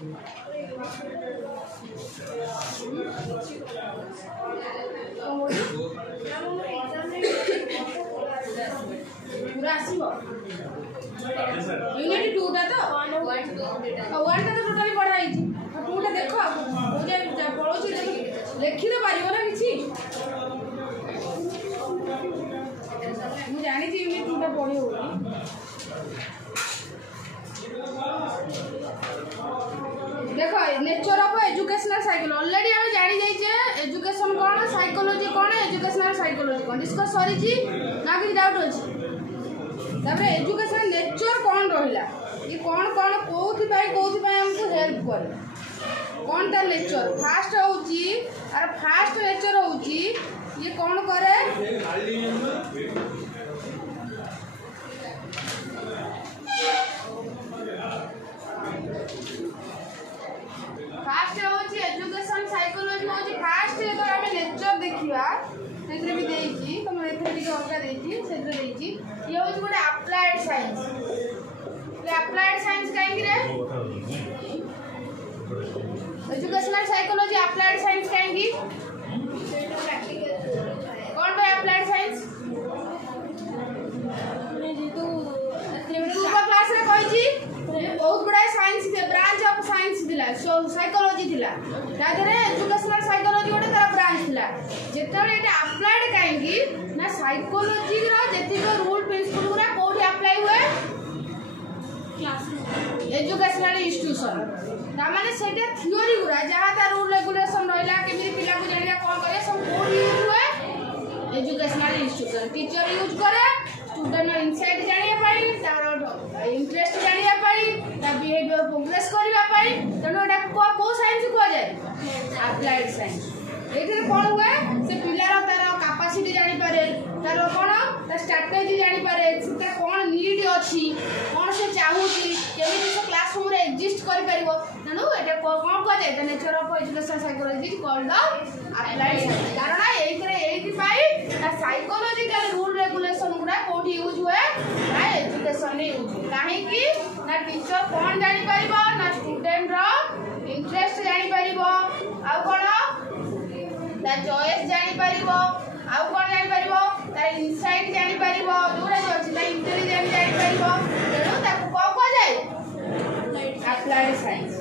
पूरा आसीबो यूनिट 2 टा तो 1 टा तो टोटली पढ़ाई छी 2 टा देखो मुझे पढ़ोची लिखि तो पारिबो ना किछि मु जानि छी यूनिट 2 टा पढ़ियो देखो nature of educational psychology already हम जानि जाई जे एजुकेशन कोन साइकोलॉजी कोन एजुकेशनल साइकोलॉजी कोन डिस्कस सरी छी ना कि डाउट अछि तबरे एजुकेशन नेचर कोन रहिला ये कोन कोन कोथि पाई हमको हेल्प करे कोन ता नेचर फास्ट होउची और फास्ट नेचर होउची ये कोन करे फास्ट होची एजुकेशन साइकोलॉजी होची फास्ट अगर हमें नेचर देखिबा सेतरे भी देइची तम एथरे भी अलगा देइची सेतरे देइची ये होची गोटे अप्लाइड साइंस ये अप्लाइड साइंस काहे रे एजुकेशनल साइकोलॉजी अप्लाइड साइंस काहे कौन भाई अप्लाइड साइंस क्लास रे कहिची बहुत बड़ा साइंस थे ब्रांच ऑफ साइंस थिला साइकोलॉजी थिला तादरे एजुकेशनल साइकोलॉजी गोटे तार ब्रांच थिला जेतबे एटा अप्लाइड काहेकी ना साइकोलॉजी रो जेतिको रूल प्रिंसिपल गुरा कोठी अप्लाई हुए क्लास एजुकेशनल इंस्टीट्यूशन ता माने सेटा थ्योरी गुरा जहां ता रूल रेगुलेशन रहला केमि पिला को जानिया कोन करे सब कोठी यूज हुए एजुकेशनल इंस्टीट्यूशन टीचर यूज करे स्टूडेंट इनसाइट जानिया पाई तार इंटरेस्ट जानिया पाई ता बिहेवियर प्रोग्रेस करिवा पाई तनो एटा को साइंस को जाय अप्लाइड साइंस एथिरे कोन हुए से पिलार तार कैपेसिटी जानि पारे तार कोन ता स्ट्रेटजी जानि पारे सेटा कोन नीड अछि कोन से चाहूची केमि से क्लासरूम रे एग्जिस्ट करि परिबो तनो एटा कोन को जाय the nature of education psychology called the applied science कारण एथि पाई ता साइकोलॉजिकल रूल रेगुलेशन गुडा कोठी यूज हुए ना एजुकेशन ने यूज काहे कि ना टीचर कोन जानि परिबो ना स्टूडेंट रो इंटरेस्ट जानि परिबो आ कोन ता चॉइस जानि परिबो आ कोन जानि परिबो ता इनसाइट जानि परिबो जोरा जो अछि ता इंटेलिजेंस जानि परिबो तेनो ता को जाय अप्लाइड साइंस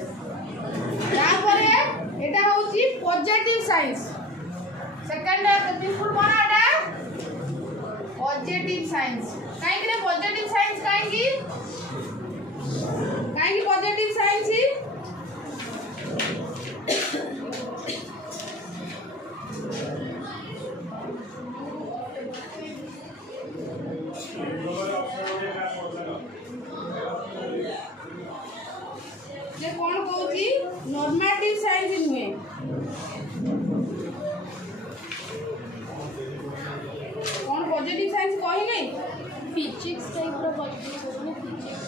तापरे एटा होची पॉजिटिव साइंस सेकंड प्रिंसिपल कोनाटा पॉजिटिव साइंस काहे कि पॉजिटिव साइंस काहे पॉजिटिव साइंस ही जे कोन कहूची नॉर्मेटिव साइंस नुहे कौन पॉजिटिव साइंस कही नहीं फिजिक्स टाइप रो पॉजिटिव फिजिक्स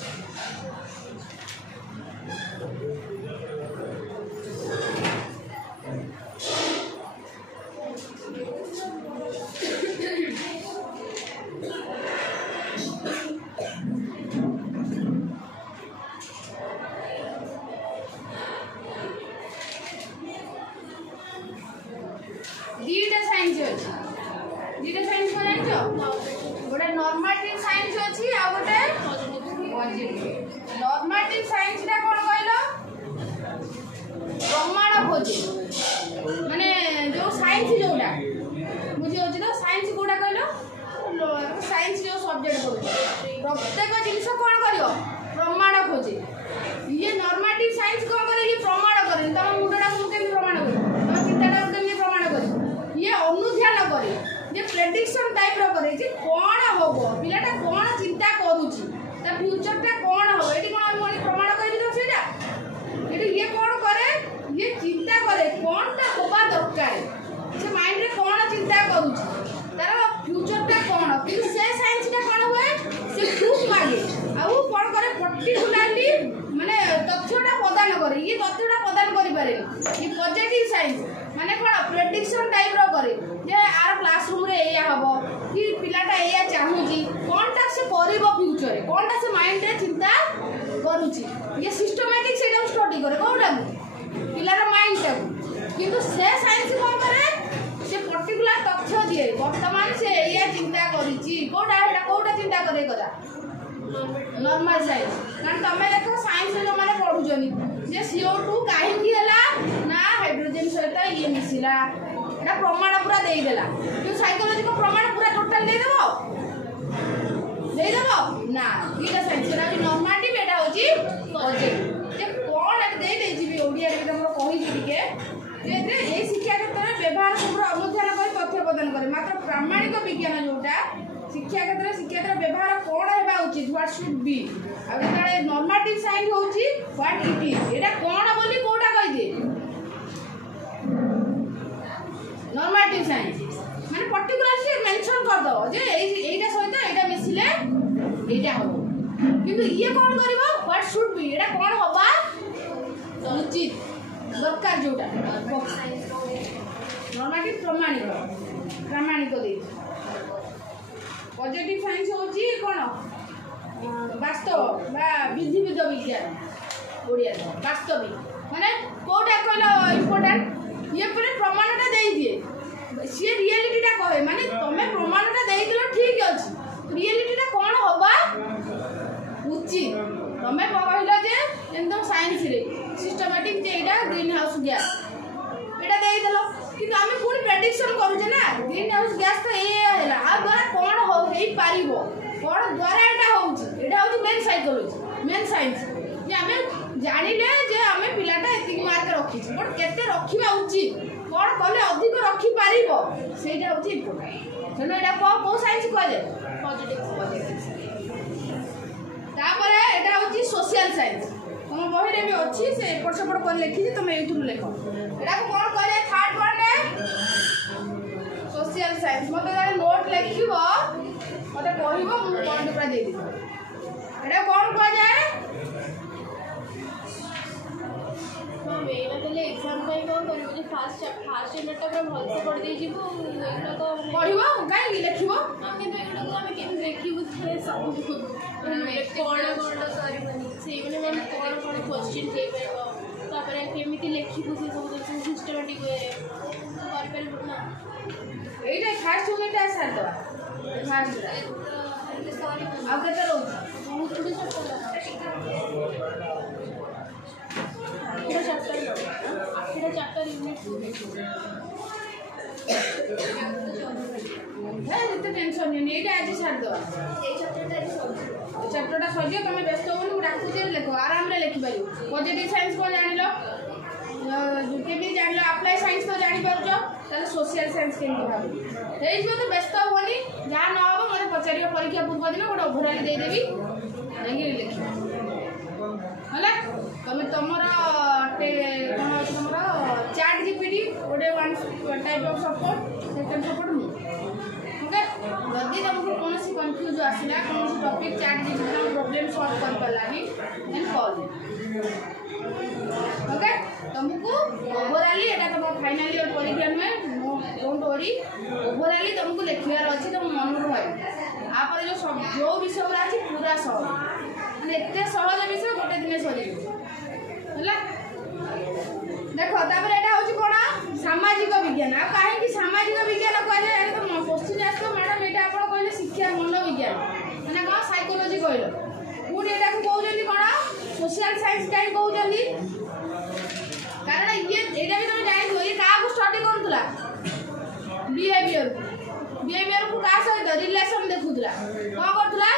दीटा साइंस को जानछो गोटे नॉर्मेटिव साइंस अछि आ गोटे पॉजिटिव नॉर्मेटिव साइंस टा कोन कहलो प्रमाण खोजे माने जो साइंस जोडा बुझी होछि तो साइंस कोडा कहलो साइंस जो सब्जेक्ट बोल प्रत्येक जिनिस कोन करियो प्रमाण खोजे ये नॉर्मेटिव साइंस को करे ये प्रमाण करे तम मुडा को केमि प्रमाण करे तम चिंताटा केमि प्रमाण करे ये अनुध्यान करे जे प्रेडिक्शन टाइप रो करे जे कोन होबो पिलाटा कोन चिंता करूची ता फ्यूचर ता कोन हो एटी कोन हम प्रमाण करबी तो सेटा एटी ये कोन करे ये चिंता करे कोन ता होबा दरकार से माइंड रे कोन चिंता करूची तार फ्यूचर ता कोन कि से साइंस ता कोन होए से प्रूफ मागे आउ कोन करे पर्टिकुलरली माने तथ्यटा प्रदान करे ये तथ्यटा प्रदान करि पारे ये पॉजिटिव साइंस माने कोन प्रेडिक्शन टाइप रो करे जे आर क्लासरूम रे एया हबो कि पिलाटा एया चाहूची कोनटा से करबो फ्यूचर कोनटा से माइंड रे चिंता करुची ये सिस्टमैटिक से स्टडी करे कौटा पिलार माइंड टाक किंतु से साइंस कौन करे से पर्टिकुलर तथ्य दिए वर्तमान से या चिंता करिची कोटा चिंता करे करा नॉर्मल साइंस कारण तमे देखो साइंस जो माने पढुचनी जे CO2 काहेकि हला ना हाइड्रोजन सहित ये मिसिला एटा प्रमाण पूरा देई देला कि साइकोलॉजी को प्रमाण पूरा टोटल दे देबो ना इटा साइंस रा नॉर्मटिव एटा होची पॉजिटिव जे कोन एट दे दे जीबी ओडिया रे हमर कहि दिके जे ए शिक्षा क्षेत्र में व्यवहार पूरा अनुध्यान कर तथ्य प्रदान करे मात्र प्रामाणिक विज्ञान जोटा शिक्षा क्षेत्र व्यवहार कौन हेबा उचित व्हाट शुड बी आ जेता नॉर्मेटिव साइंस होची व्हाट इट इज एटा कौन बोली कोटा कहि दे नॉर्मेटिव साइंस माने पर्टिकुलर से मेंशन कर दो जे एटा सहित एटा मिसिले एटा हो किंतु ये कौन करबो व्हाट शुड बी एटा कौन होबा उचित दरकार जोटा नॉर्मेटिव प्रामाणिक दे पॉजिटिव साइंस होची कोन वास्तव बा विधिविध विज्ञान ओडिया वास्तविक माने कोटा कहलो इंपोर्टेंट ये पर प्रमाणटा देई दिए सी रियलिटीटा कहे माने तमे प्रमाणटा देई दिलो ठीक अछि रियलिटीटा कोन होबा उचित तमे कहलो जे एकदम साइंस रे सिस्टमैटिक जे एटा ग्रीन हाउस गैस एटा देई दिलो किंतु आमे पूरी प्रेडिक्शन करू जे ना ग्रीन हाउस गैस तो ए हैला आ द्वारा कोन हो हेई पारिबो कोन द्वारा एटा होउची एटा होउची मेन साइकोलॉजी मेन साइंस जे आमे जानिले जे आमे पिलाटा एतिक मार्क रखी बट केते रखिबा उचित कोन कले अधिक रखी पारिबो सेटा होउची इम्पोर्टेंट जनो एटा को साइंस कहले पॉजिटिव तापरे एटा होउची सोशल साइंस तुम बही रे भी अछि से एपट सेपट कर लिखि जे तुम एथुरु लेखो एटा को कोन कहले थर्ड वन सोशल साइंस मते जाने नोट लिखिबो मते कहिबो मु पॉइंट पूरा दे दिबो एटा कोन कह जाए तो मेरा तले एग्जाम ପାଇଁ कोन करिबो जे फास्ट यूनिट पूरा भल से पढ़ दे जीबो एटा तो पढिबो काई लिखिबो किंतु एटा को हम केन देखिबो से सब कोन करिबनी से माने कोन क्वेश्चन हे परबो तापर केमिति लिखिबो से सब सिस्टमैटिक वे कर परबो ना एटा फास्ट यूनिट आ सार दवा फास्ट सॉरी आ केते रहू बहुत थोड़ी चैप्टर यूनिट जिते टेंशन नहीं एटा आज सार दवा चैप्टरटा सजियो तुम व्यस्त हो डाकुचे लेखो आराम रे लिखि पारियो पॉजिटिव साइंस को जानिलो केमी जानिलो अप्लाई साइंस तो जानि परजो ताले सोशल साइंस केमी भाबो एई जो तो व्यस्त होनी जा न हो मते पचारियो परीक्षा पूर्व दिन गोटे ओभराली दे देबी नहीं लिखि हला तुम तमरा चैट जीपीटी गोटे one type of support second support मु ओके जदि तुमको कौन सी कंफ्यूज आसिला कौन सी topic chat GPT problem solve कर पालानी देन कॉल ओके तुमको ओवरऑली एटा तुम फाइनली और परीक्षा में डोंट वरी ओवरऑली तुमको लिखियार अछि तुम मन रहे आपरे जो विषय अछि पूरा सहज माने एते सहज विषय गोटे दिन सरी हला देखो तापर एटा होची कोना सामाजिक विज्ञान आ काहे कि सामाजिक विज्ञान कहले एटा तो क्वेश्चन आस्तो मैडम एटा आपण कहले शिक्षा मनोविज्ञान माने का साइकोलॉजी कहलो पुनी एटा को कहउजली कोना सोशल साइंस काहे कहउजली कारण ये एटा भी तुम जानि हो ये का को स्टडी करथुला बिहेवियर को का सहित रिलेशन देखुथुला कोन करथुला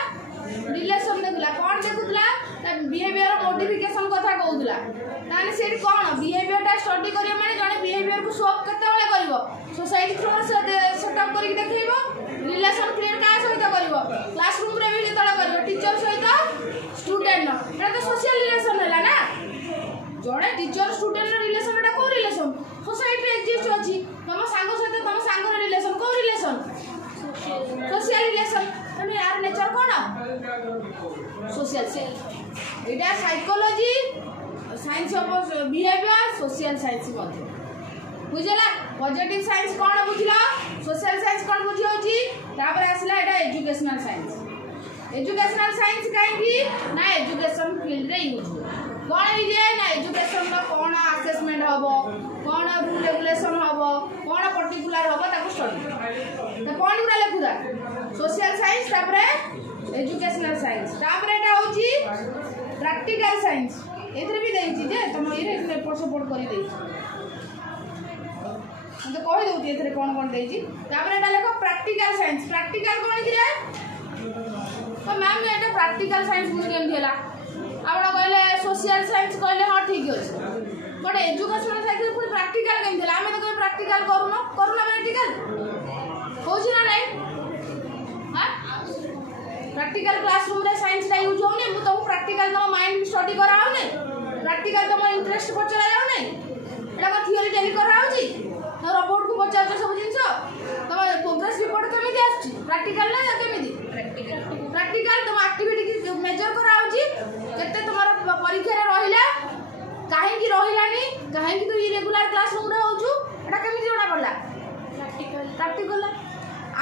रिलेशन देखुला कोन देखुथुला बिहेवियर मॉडिफिकेशन कथा कहउथुला ताने सेठी कोन बिहेवियर टा स्टडी करियो माने जने बिहेवियर को शो करते बेले करिवो सोसाइटी थ्रू सेटअप करिक देखैबो रिलेशन क्रिएट का सहित करिवो क्लासरूम रे भी जेतला करिवो टीचर सहित स्टूडेंट एटा तो सोशल रिलेशन हैला ना जने टीचर स्टूडेंट रिलेशन एटा को रिलेशन सोसाइटी एग्जिस्ट अछि तम सांग सहित तम सांग रिलेशन को रिलेशन सोशल रिलेशन तने यार नेचर कोन सोशल एटा psychology science of behaviour social science मध्य बुझला पॉजिटिव साइंस कोन बुझला सोशल साइंस कोन बुझी होची तापर आसला एटा एजुकेशनल साइंस एजुकेशनल साइंस कहीं ना एजुकेशन फील्ड रे यूज हुए कौन है ना एजुकेशन का कौन असेसमेंट हम कौन रूल रेगुलेशन हम कौन पर्टिकुलर हम ताको स्टडी तो कौन गुरा लिखुदा सोशल साइंस तापरे एजुकेशनल साइंस तापरे एटा होची प्रैक्टिकल साइंस एथरे भी देइची जे तुम ये रिपोर्ट सपोर्ट करी देइची तो कहि दउती एथरे कौन देइची तापरे एटा लेखो प्रैक्टिकल साइंस प्रैक्टिकल कोन कि तो मैम एटा प्रैक्टिकल साइंस मुझे केमती हला आपण कहले सोशल साइंस कहले हां ठीक अछि बट एजुकेशनल साइंस पूरी प्रैक्टिकल केमती हला हमें तो कोई प्रैक्टिकल करूनो प्रैक्टिकल होछि ना नहीं हां प्रैक्टिकल क्लासरूम रे साइंस रा यूज होने मु तो प्रैक्टिकल नो माइंड स्टडी करा होने प्रैक्टिकल तो मो इंटरेस्ट पचरा जाउने एटा को थ्योरी डेली करा होछि तो रोबोट को पचार सब जिंस तो प्रोग्रेस रिपोर्ट केमिति आछि प्रैक्टिकल ना केमिति प्रैक्टिकल तुम एक्टिविटी की मेजर करा होछि केते तुम्हारा परीक्षा रे रहिला काहे की रहिलानी काहे की तू इरेगुलर क्लासरूम रे होछु एटा केमिति जोना पड़ला प्रैक्टिकल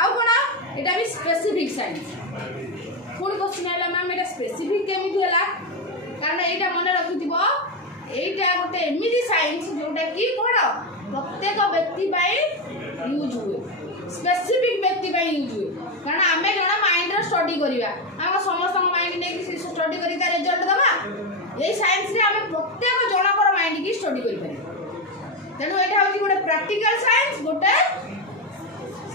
आउ कोना एटा भी स्पेसिफिक साइंस पुणी क्वेश्चन है मैम एटा स्पेसिफिक केमिति हला कारण एटा मन रखिथिबो एटा गोटे एमिति साइंस जोटा की कोन प्रत्येक व्यक्ति पाई यूज हुए स्पेसिफिक व्यक्ति पाई यूज हुए कारण आमे जणा माइंड रे स्टडी करिवा हम समस्त माइंड ने की स्टडी करी का रिजल्ट दबा ए साइंस रे हमें प्रत्येक जणकर माइंड की स्टडी करि पारे तेनु एटा होची गोटे प्रैक्टिकल साइंस गोटे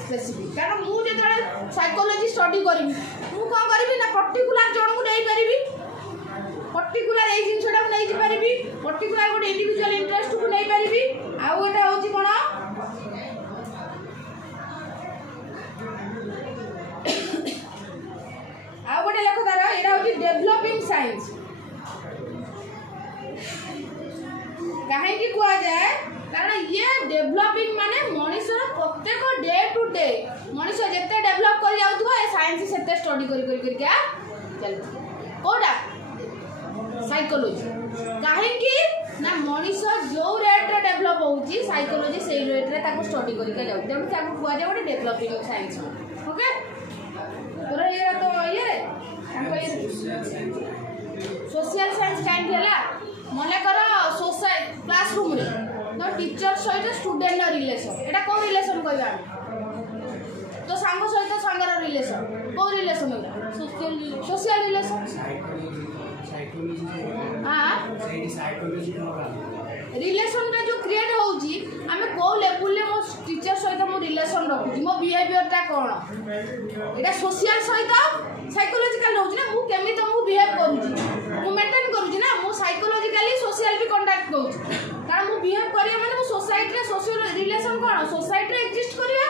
स्पेसिफिक कारण मु जेतले साइकोलॉजी स्टडी करिवि मु कोन करिवि ना पर्टिकुलर जण को नै परिवि पर्टिकुलर ए जिंसडा को नै परिवि पर्टिकुलर गोटे इंडिविजुअल इंटरेस्ट को नै परिवि आउ एटा होची कोन आउ गोटे लेख तार एटा होची डेवलपिंग साइंस काहे की कुआ जाए कारण ये डेवलपिंग माने मनुष्य प्रत्येक डे टू डे मनुष्य जेते डेवलप कर जाउथबो ए साइंस सेते स्टडी कर क्या चलती कोडा साइकोलॉजी काहे की ना मनुष्य जो रेट रे डेवलप होउची साइकोलॉजी सेही रेट रे ताको स्टडी करके जाउ तेनु ताको कुआ जाय गोटे डेवलपिंग साइंस ओके तोरा ये तो ये सोशल साइंस काहे होला मने कर सोसाइटी क्लासरूम रे तो टीचर सहित स्टूडेंट रिलेशन एटा को रिलेशन कहबा तो सांग सहित सांगर रिलेशन को रिलेशन होला सोशल रिलेशन हां रिलेशन का जो क्रिएट होउची हमें को लेवल ले मो टीचर सहित मो रिलेशन रखुची मो बिहेवियर ता कोन एटा सोशल सहित साइकोलॉजिकल होउची ना मु केमि तो मु बिहेव करूची मु मेंटेन करूची ना मु साइकोलॉजिकली सोशल भी कांटेक्ट करूची कारण मु बिहेव करिया माने मु सोसाइटी रे सोशल रिलेशन कोन सोसाइटी रे एग्जिस्ट करिया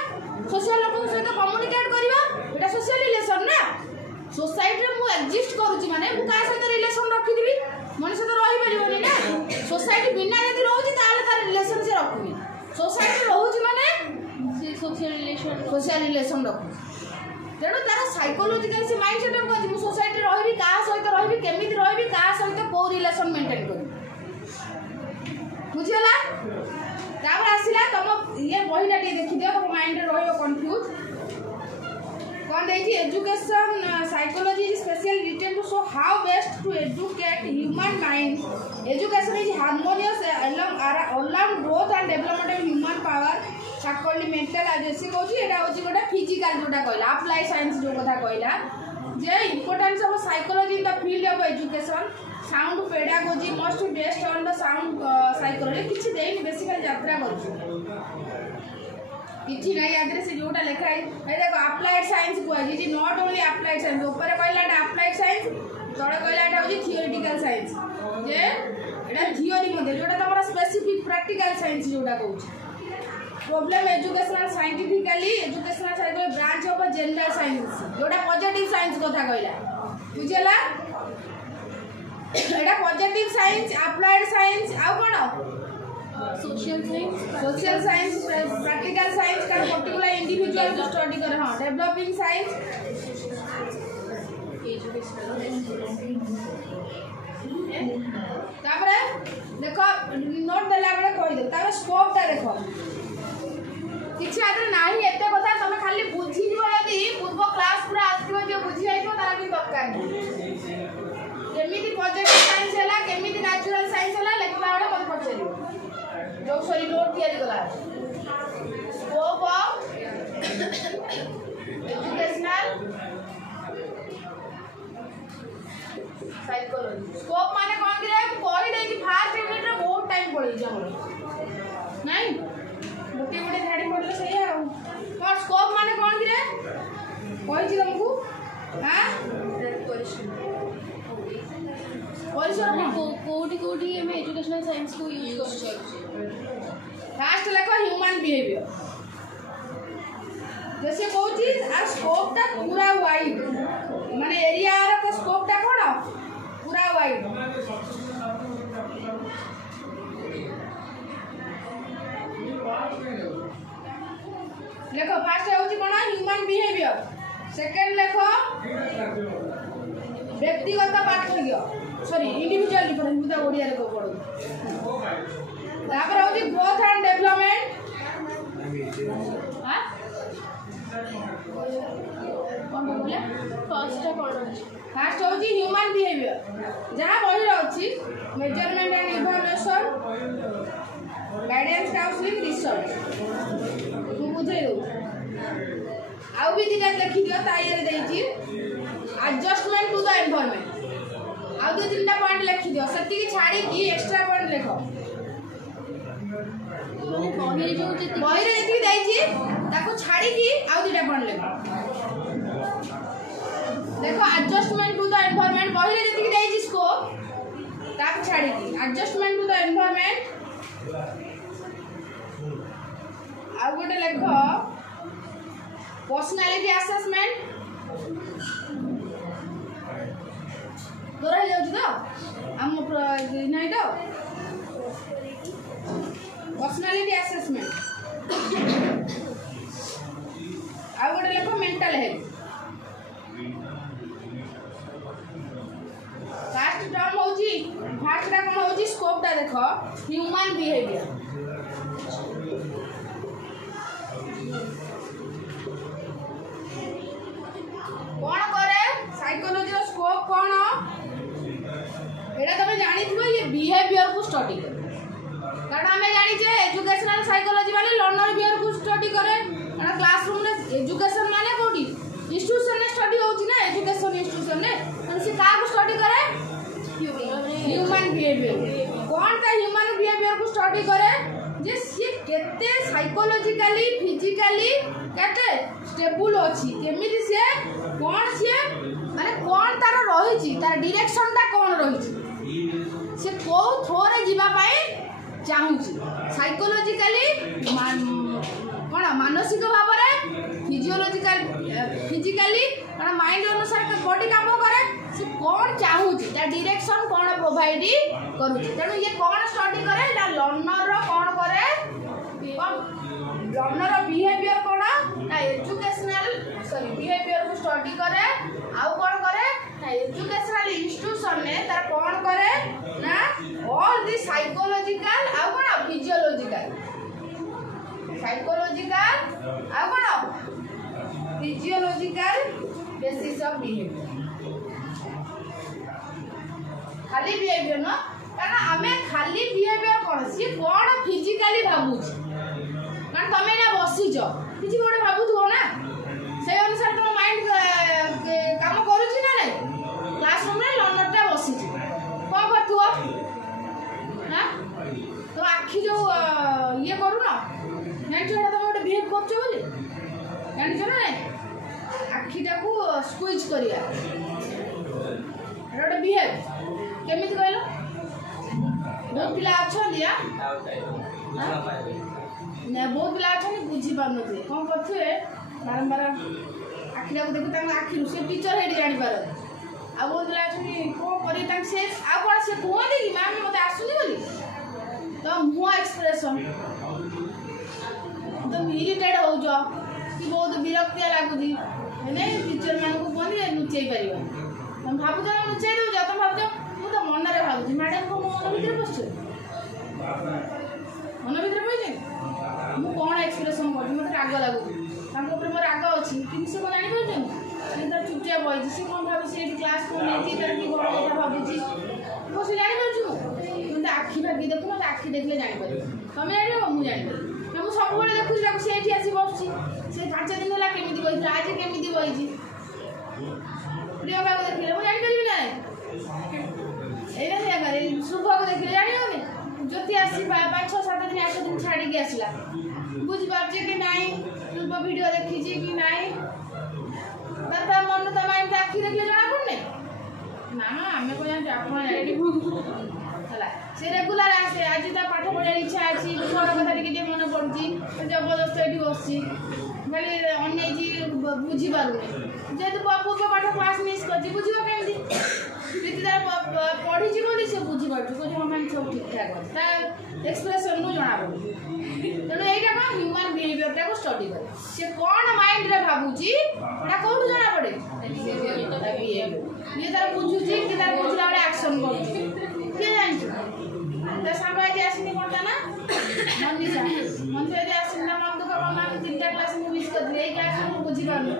सोशल लोक सहित कम्युनिकेट करिया एटा सोशल रिलेशन ना सोसाइटी रे मु एग्जिस्ट करूची माने मु का सहित रिलेशन रखि दिबी मनुष्य तो रही परिबोनी ना सोसाइटी बिना यदि रहउची ताले तार रिलेशन से रखुनी सोसाइटी रहउची माने से सोशल रिलेशन रखु तेणु तार साइकोलॉजिकल से माइंड सेट को मु सोसाइटी रहिबी का सहित रहिबी केमिति रहिबी का सहित को रिलेशन मेंटेन करी बुझिला तापर आसिला तुम ये बहिटा टे देखि दियो तो माइंड रे रहिबो कंफ्यूज कौन देखिए education psychology is special written to show how best to educate human mind education is harmonious along growth and development of human power faculty mental agency कहूची एटा होची गोटा फिजिकल जोटा कहला अप्लाई साइंस जो कथा कहला जे importance of psychology in the field of education sound pedagogy must be based on the sound psychology किछि देई बेसिकली यात्रा करू किछि नै यादरे से जोटा लिखा है ए देखो अप्लाइड साइंस को जी नॉट ओनली अप्लाइड साइंस ऊपर कहला एटा अप्लाइड साइंस तळे कहला एटा होची थियोरेटिकल साइंस जे एटा थियोरी मध्ये जोटा तमरा स्पेसिफिक प्रैक्टिकल साइंस जोटा कहूची problem educational scientifically educational science branch of general science जोटा पॉजिटिव साइंस कथा कहला बुझला एटा पॉजिटिव साइंस अप्लाइड साइंस आ कोन सोशल साइंस प्रैक्टिकल साइंस का पर्टिकुलर इंडिविजुअल को स्टडी करे हां डेवलपिंग साइंस तापरे देखो नोट देला बेले कहि दे तापर स्कोप ता देखो किछि आदर नाही एते कथा तमे खाली बुझी दियो यदि पूर्व क्लास रे आसथिबो जे बुझि जाइबो तारा भी दरकार नहीं केमिति प्रोजेक्ट साइंस हैला केमिति नेचुरल साइंस हैला लेखला वाला मत पछरियो जो सरी नोट तयारी कला scope of educational psychology scope माने कोन कि रे कोई दे कि फर्स्ट यूनिट रे बहुत टाइम पड़ी जामो नहीं गोटे गोटे झाड़ी पड़ले सही है और स्कोप माने कोन कि रे कोई छी तुमको हां परिश्रम कोटी कोटी में एजुकेशनल साइंस को यूज कर फास्ट लेखो ह्यूमन बिहेवियर जैसे कोई चीज आ स्कोप ता पूरा वाइड माने एरिया रा को स्कोप ता कोन पूरा वाइड लेखो फास्ट होची कोन ह्यूमन बिहेवियर सेकंड लेखो व्यक्तिगत पार्थक्य सॉरी इंडिविजुअल डिफरेंस बुदा ओडिया रे को पड़ो तापर होची ग्रोथ एंड डेवलपमेंट हां कौन बोले फर्स्ट होची ह्यूमन बिहेवियर जहां बही रहउची measurement and evaluation guidance counselling research तू बुझे दो आउ भी दिगा लिखि दियो ताइरे देची एडजस्टमेंट टू द एनवायरनमेंट आउ दो तीनटा पॉइंट लिखि दियो सती की छाड़ी की एक्स्ट्रा पॉइंट लिखो बहिरे जेती देची ताको छाड़ी की आउ दुटा पॉइंट लिखो देखो एडजस्टमेंट टू द एनवायरनमेंट बहिरे जेती देची स्कोप ताको छाड़ी की एडजस्टमेंट टू द एनवायरनमेंट आउ गोटे लिखो पर्सनालिटी असेसमेंट तोरा जाउछ तो हम नहीं तो पर्सनालिटी असेसमेंट आ गोटे लेखो मेंटल हेल्थ फास्ट टर्म होची फास्ट टा कोन होची स्कोप टा देखो ह्यूमन बिहेवियर कौन करे साइकोलॉजी रो स्कोप कौन एटा तमे जानि थबो ये बिहेवियर को स्टडी करे कारण हमें जानि छे एजुकेशनल साइकोलॉजी माने लर्नर बिहेवियर को स्टडी करे कारण क्लासरूम रे एजुकेशन माने कोठी इंस्टीट्यूशन ने स्टडी होची ना एजुकेशन इंस्टीट्यूशन ने मन से का को स्टडी करे ह्यूमन बिहेवियर कौन का ह्यूमन बिहेवियर को स्टडी करे जे सी केते साइकोलॉजिकली फिजिकली केते स्टेबल अछि केमिति से कौन से माने कौन तार रही तार डायरेक्शन ता कौन रही से को थोरे जीवा पाए चाहूची साइकोलॉजिकली कौन मानसिक भाव रे फिजिकली कौन माइंड अनुसार बॉडी काम करे से कौन चाहूची ता डायरेक्शन कौन प्रोवाइड करूची तेनु ये कौन स्टडी करे ना लर्नर रो कौन करे लर्नर रो बिहेवियर कौन ना एजुकेशनल सॉरी बिहेवियर को स्टडी करे आउ कौन करे ना एजुकेशनल इंस्टीट्यूशन ने तार कौन करे ना ऑल दी साइकोलॉजिकल आउ कौन फिजियोलॉजिकल साइकोलॉजिकल आउ कौन फिजियोलॉजिकल बेसिस ऑफ बिहेवियर खाली बिहेवियर ना कारण हमें खाली बिहेवियर कौन सी कौन फिजिकली भाबुची कारण तमे ना बसी जो किछि गोटे भाबुथो ना से अनुसार तुम माइंड काम करूची ना नहीं क्लासरूम रे लर्नर टा बसी छी कोन करथुओ हां तो आखी जो ये करू ना नहीं छोड़ा तुम गोटे बिहेव करछो बोली जानि छ ना आखीटा को स्क्वीज करिया गोटे बिहेव केमिति कहलो बहुत पिला अच्छा दिया ने बहुत पिला अच्छा नहीं बुझी पारन थे कौन करथे बारंबार आखिरा को देखो तांग आखिरु से टीचर हेडी जानि पार आ बहुत पिला अच्छा को करी तांग से आ कोन से कोनी कि मैम मते आसुनी बोली तो मुआ एक्सप्रेशन तो इरिटेट हो जो कि बहुत विरक्ति लागुदी नहीं टीचर मान को कोनी नुचै परिबा हम भाबु जा नुचै दउ जा तुम भाबु मु तो मन रे भाबु मैडम को मन भीतर बसछ मन भीतर बइजे मु कोन एक्सप्रेशन कर मते राग लागु तांको ऊपर मोर राग अछि किन से को जानि परछन चुपचाप बही सी कौन भाव सी क्लास को नहीं तार कि बड़ कथा भाबुची बस जानि पारछु तुम आखि भागी देखु मत आखि देखले जानि पार तुम जानि मु जानि पार मु सब बेले देखु जाको से एठी आसी बसछि से 5 दिन होला केमिति बही आज केमिति बही प्रियंका को देखले मु जानि परिबि ना एना से करे शुभ को देखले जानि होनी ज्योति आसी 5-6-7 दिन 8 दिन छाड़ी के आसिला बुझि पारछि कि नाही शुभ वीडियो देखि छी कि नाही दादा मन त माइंड आखि देखले जाना पड़ने ना आमे को जान आपण जानि हला से रेगुलर आसे आज ता पाठ पढ़ा इच्छा अछि घर कथा टिके मन पड़छि जबरदस्त एठी बसछि खाली अन्य जी बुझी पारुनी जेतु पूर्व पाठ क्लास मिस करछि बुझिबो केमति बितिदार पढ़ी जी बोली से बुझी पारछु को हम मान सब ठीक ठाक ता एक्सप्रेशन नु जाना पड़े तेणु एटा का ह्यूमन बिहेवियर टा को स्टडी करे से कोन माइंड रे भाबुची एटा कोन जाना पड़े ये तार बुझुची कि तार बुझला बळे एक्शन करछि के जानछु त सामने जे आसिनी कोनटा ना मनीषा मनसे जे आसिनी ना मन दुख मना 3टा क्लास में मिस कर दिए क्या एक्शन बुझी पारनु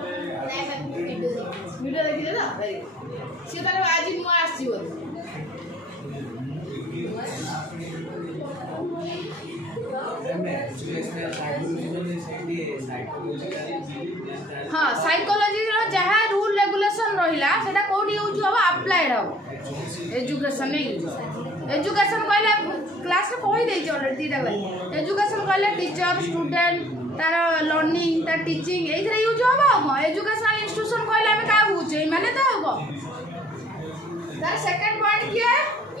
वीडियो देखिले ना वेरी से तार आज नु आसी हो हाँ साइकोलॉजी जहाँ रूल रेगुलेशन रहिला सेटा कोड यूज होबा अप्लाइड हो एजुकेशन ने यूज एजुकेशन कहले क्लास रे कहि देछि ऑलरेडी दीटा बार एजुकेशन कहले टीचर स्टूडेंट तार लर्निंग तार टीचिंग एथरे यूज होबा हो एजुकेशनल इंस्टीट्यूशन कहले हम का बुझे माने तो हो तार सेकंड पॉइंट की है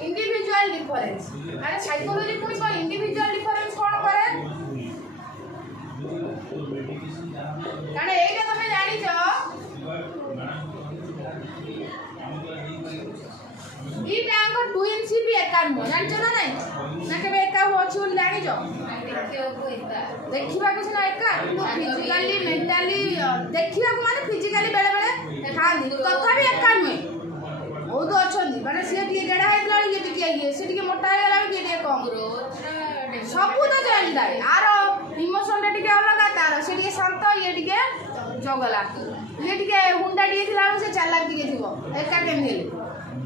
इंडिविजुअल डिफरेंस अरे साइकोलॉजी कोई को इंडिविजुअल डिफरेंस कोन करे कारण एटा तमे जानि छ ई टांग ट्विन्स भी एकान हो जानि छ ना नहीं ना केबे एका हो अछि जानि छ देखिबा किछ ना एका फिजिकली मेंटली देखिबा को माने फिजिकली बेले बेले खाली तथापि एकान होय बहुत अच्छी माने सी टी गेड़ा है ये टिके ये से टिके मोटा है वाला के टिके कम सब तो जानता है आरो इमोशन रे टिके अलग तार से टिके शांत ये टिके जगला ये टिके हुंडा टिके थिला से चालाक टिके थिबो एका केम हेले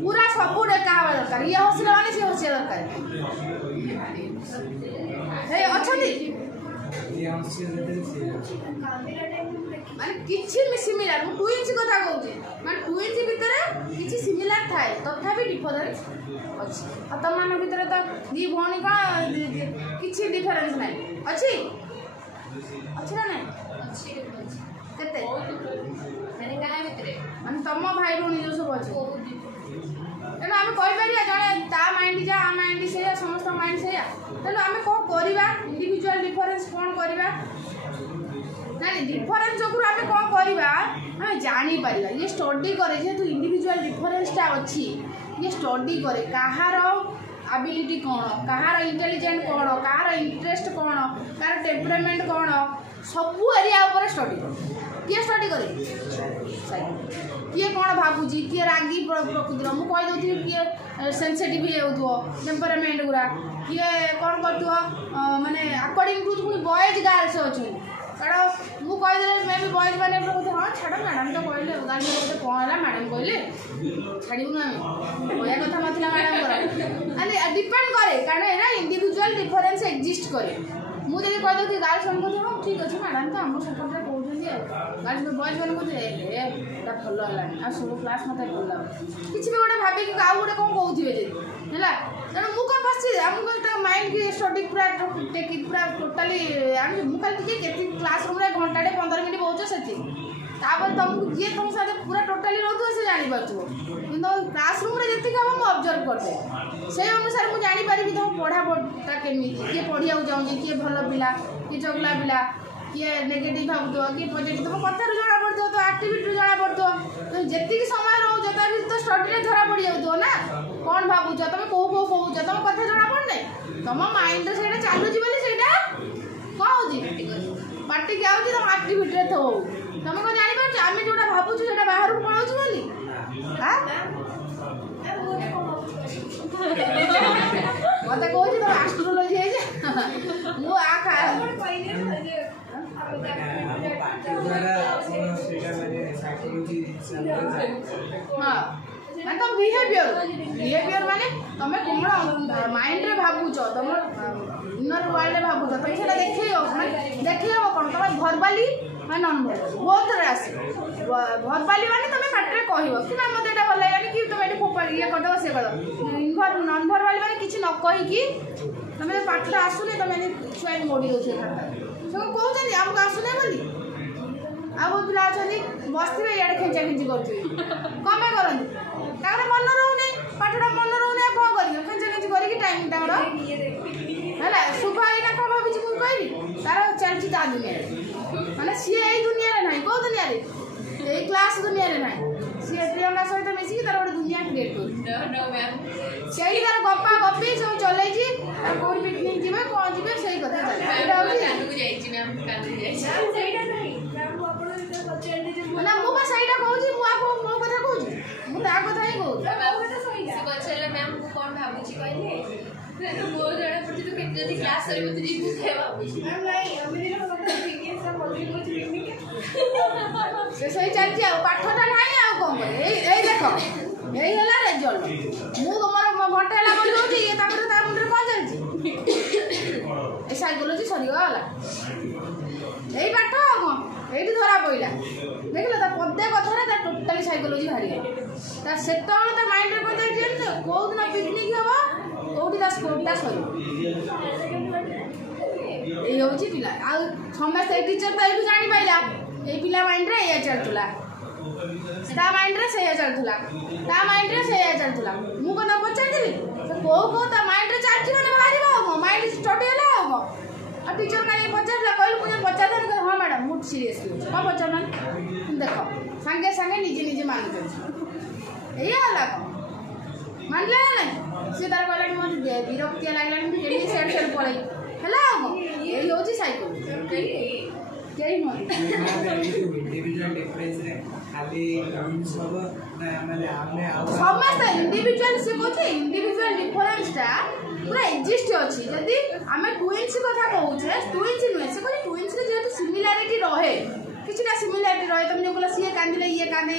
पूरा सब एका हवा दरकार ये हसिला माने से हसिया दरकार हे अच्छी माने किछि सिमिलर मु ट्विन्स कथा कहउछि माने ट्विन्स भितरे किछि सिमिलर थाए तथापि डिफरेंस अछि आ त मान भितरे त दी भौणी का किछि डिफरेंस नै अछि अछि ना नै अछि केते माने काहे भितरे माने तम भाई भौणी जो सब अछि तेणु आम कहीपर जड़े ता माइंड जा आ माइंड से समस्त माइंड से तेणु आम कौन करवा इंडिविजुअल डिफरेंस कौन करवा ना डिफरेंस जो आम कौन करवा आम जापर ये स्टडी करे जेहेतु इंडिविजुअल डिफरेंसटा अच्छी ये स्टडी करे कहार एबिलिटी कौन कहार इंटेलिजेंट कौन कहार इंटरेस्ट कौन कहार टेम्परामेंट कौन सबू एरिया उपर स्टडी किए स्टडी करे किए कौन भावुची किए रागी प्रकृतिर मुझे कहीदे किए सेनसिटिव हो टेम्परामेंट गुरा किए कौन कर माने अकॉर्डिंग टू पुणी बॉयज गर्ल्स अच्छे कारण मुझे कहीदे मे भी बॉयज मैंने हाँ छाड़ मैडम तो कहले गाड़ी बोलते कौन है मैडम कहले छाड़ू ना कहया कथा ना मैडम डिपेंड करे कारण यहाँ इंडिविजुअल डिफरेंस एक्जिस्ट करे मुझे कहीदे गर्ल्स मान कहते हाँ ठीक अच्छे मैडम तो आम सपोर्ट कहते गर्ल्स बॉयज मैंने कहते भल है आ सब क्लास मत भल लगे किसी भी गोटे भाविक आउ गोटे कौन कौथे है तेणु मुझे कौन बस आमको माइंड की स्टडी पूरा पूरा टोटाली मुझे क्लास रूम घंटा 15 मिनट बहुत से तुमको जी तुम साथ पूरा टोटाली रोक से जापर कि क्लास रूम जी हम ऑब्जर्व करते से अनुसार मुझे जापरि तुम पढ़ाटा केमी किए पढ़िया चाहूँगी किए भल पिला किए चगला पिला किए नेगेटिव भावुव किए पॉजिटिव तुम कथार जना पड़ो तो आक्टिविटी जना पड़ो जी समय रोच तो स्टडी धरा पड़ जाऊ ना कौन भावुच तुम कौ कौ कौच तुम कथा जना पड़े तुम माइंड से चलुची बोली कौन हो पार्टी क्या हो तुम आक्टिविटी थो तुम कौन जापर आम जोटा भावुँ से बाहर पलाऊ बोली मत कौन तुम एस्ट्रोलॉजी है मुझे हाँ ना तुम बिहेवियर माने तुम कौन माइंड रे भावुच तुम इनर वर्ल्ड रे भावुच तुम से देखिए कौन तुम भर्बाली नॉन भर्बाली बहुत आस भर्बाली माने तुम पाटे कह कि ना मत ये भल लगे कि तुम ये फोपाड़ ये करदेव से कर नॉन भर्बाली माने किसी न कहीकि तुम पाठ आसुनी तुम छुआ मोड़ी दो सब कहते आमको आसुना बोली आ बहुत पिला बसवे इे खेचा खेची करें करते मन रोने पाठटा मन रोने कौन कर खेचा खेची करके टाइम है शुभा यहाँ कौन भावी मुझे कहबी तार चलती ता दुनिया माने सी यही दुनिया ना कौ दुनिया यही क्लास दुनिया ना सी प्रियंका सहित मिसिकी तार गोटे दुनिया क्रिएट कर से तार गपा गपी सब चलती कौन पिकनिक जी कौन जी से ना मुझे सहीटा कहूँ मो कथा कहूँ मुझे कथा ही कहूँ मैम कौन भावुची कहले मो जड़ा पड़ती तो केते क्लास रे मते जीव से भावुची मैम नहीं से सही चलती आ पाठटा नहीं आ कौन करे ए देखो यही है रिजल्ट मु तुम घंटे ला बोल दउची ये तापर ता मुंडे कौन चलती ए साइकोलॉजी सरी गला यही पाठ कौन ये धरा पड़ा देख लो पदे कथा टोटाली साइकोलॉजी बाहरी गला से माइंड में कौन कौ दिन पिकनिक हम कौटी स्कोपटा सर ये हूँ पिला आ समस्त टीचर तो ये जानी पाइला ये पिला माइंड रे या चलुला ता माइंड रे से चलुला ता माइंड रे से चलुला मु कौन पचारि कौ कौ ता माइंड रे चलती मैंने बाहर माइंड स्टडी है आ टीचर का ये पचारा कहलु मुझे पचार हाँ मैडम मुझे सीरियसली कौन पचार देख सांगे सांगे निजे निजे मांगुच ये मानला ना सी तार कहला मत विरक्तिया लगे सेड सेड पड़े है ये हूँ साइकोलॉजी कई समस्त इंडिविजुअल से कहते इंडिविजुअल डिफरेंसटा पूरा एक्जिस्ट अच्छी जदि आम ट्विन्स कथा कहूचे ट्विन्स नुहे से कहते ट्विन्स जेहतु सिमिलारिटी रहे किसी सिमिलारिटी रहे तुम जो कहल सी कांदिले ये कांदे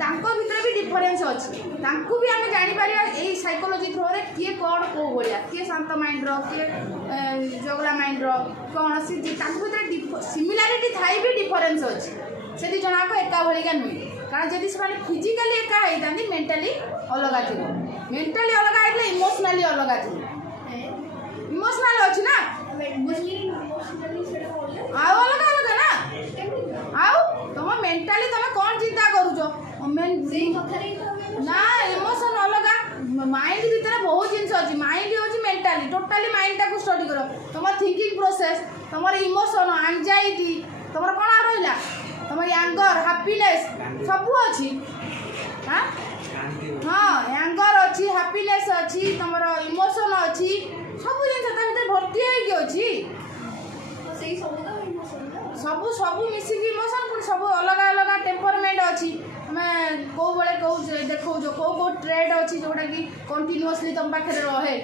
भितर भी डिफरेन्स अच्छी भी आम जापर यही साइकोलॉजी थ्रो रे किए कौन कौ भाया किए शांत माइंड किए जगला माइंड कौन सी भितर सिमिलारिटी थाई भी डिफरेन्स अच्छी से दी जन एका भाया नुहे कारण जब से फिजिकाली एका होता मेंटाली अलग थी मेंटाली अलग होता इमोशनाली अलग थी इमोशनाल अच्छी ना आओ अलग अलग ना आओ तुम मेंटाली तुम कौन चिंता करुच ना इमोशन अलग माइंड भीतर बहुत जिन अच्छी माइंड हूँ मेंटाली टोटाली माइंड टाक स्टडी कर तुम थिंकिंग प्रोसेस तुम इमोशन एंजाइटी तुम कौन रहा तुम एंगर हैप्पीनेस सब अच्छी हाँ हाँ एंगर अच्छी हैप्पीनेस अच्छी तुम इमोशन अच्छी सब जिन भर्ती होगी सब सब मिसिक इमोशन पुणी सब अलग अलग टेम्परमेंट अच्छी तुम्हें कौ बड़े कौ देखो कौ ट्रेड अच्छी जोटा कि कंटिन्यूअसली तुम पाखे रहे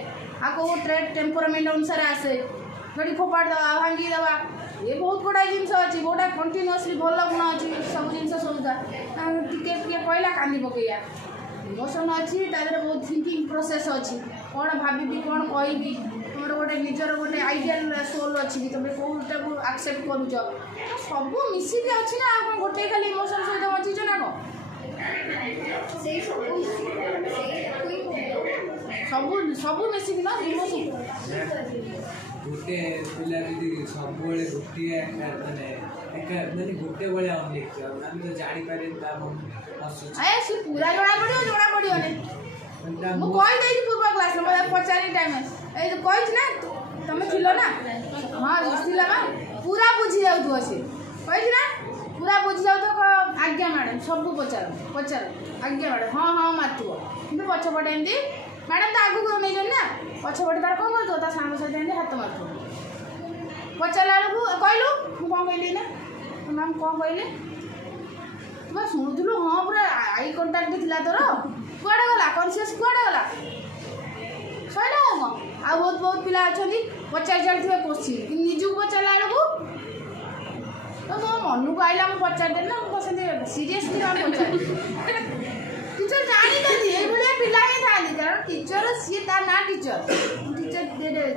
आ कौ ट्रेड टेम्परमेंट अनुसार आसे जोटी फोपाड़ दवा भांगी दवा ये बहुत गुड़ाए जिन अच्छी गोटा कंटिन्यूअसली भल गुण अच्छी सब जिन सुविधा टिके कहला कांदी पकईया इमोशन अच्छी तादेह बहुत थिंकिंग प्रोसेस अच्छी कौन भावी कौन कहबी तुम गोटे निजर गोटे आइडियल सोल अच्छी कि तुम कौटा को एक्सेप्ट करुच सब मिसिक अच्छी ना कौन गोटे खाली इमोशन सहित बचीच ना कौन सब सब मिसिक ना इमोशन गोटे पिला सब गोटे माने गोटे भाया अनेक आम तो जापर सी पूरा जना पड़े मुझे पूर्व क्लास में पचारि टाइम ये कही ना तुम थी ना हाँ ना पूरा बुझी जाऊ सी कही ना पूरा बुझी जाऊ आज्ञा मैडम सब पचार पचार आज्ञा मैडम हाँ हाँ मारथो कि पछपटे एमती मैडम तो आगू नहीं ना पछपटे तार कौन कर सांग सहित हाथ मारथो पचारा बेलू कहलु मुझे कौन कहली ना मैम कौन कहले तुम शुणुलु हाँ पूरा आई कंटाक्ट थी तोर कौड़े गला कनसीयस कौड़े गला सहीटा कौन आ बहुत बहुत पिला अच्छा पचारि चलते क्वेश्चन निजू पचारा बेलू तो मो मन को आइला मुझे पचारे ना मुझे सीरीयसली पचार टीचर जानी पिला ही था कारण टीचर सी तार ना टीचर टीचर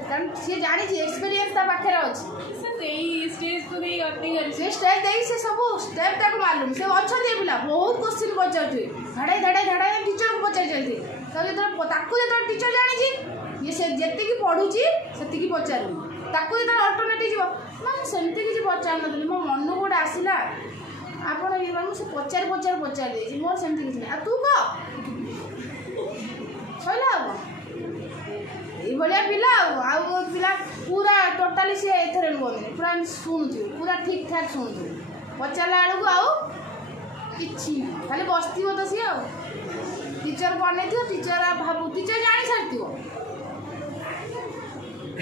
कारण सी जानी एक्सपीरियंस ता पाखे अच्छी स्टेज को नहीं करते हैं से स्टेज देई से सब स्टेप तक मालूम से अच्छा दे पिला बहुत क्वेश्चन पचारथि धड़ाई धड़ाई धड़ाई टीचर को पचार चलथि तब जो ताकू जो टीचर जानी जी ये से जेति की पढुची सेति की पचारू ताकू जो अल्टरनेटिव जीव ना सेमती किसी पचार नथि मो मन गोटे आसिला आपण ये से पचार पचार पचार दे मोर सेमती किसी नहीं तू कह कहला ये पिला आउ पिला पूरा टोटाली सी एथरे रुहनी पूरा शुणुथु पूरा ठीक ठाक शुणुथु पचारा बेलू आउ कि खाली बसथ तो सी आ टीचर बन टीचर भाव टीचर जानी सारी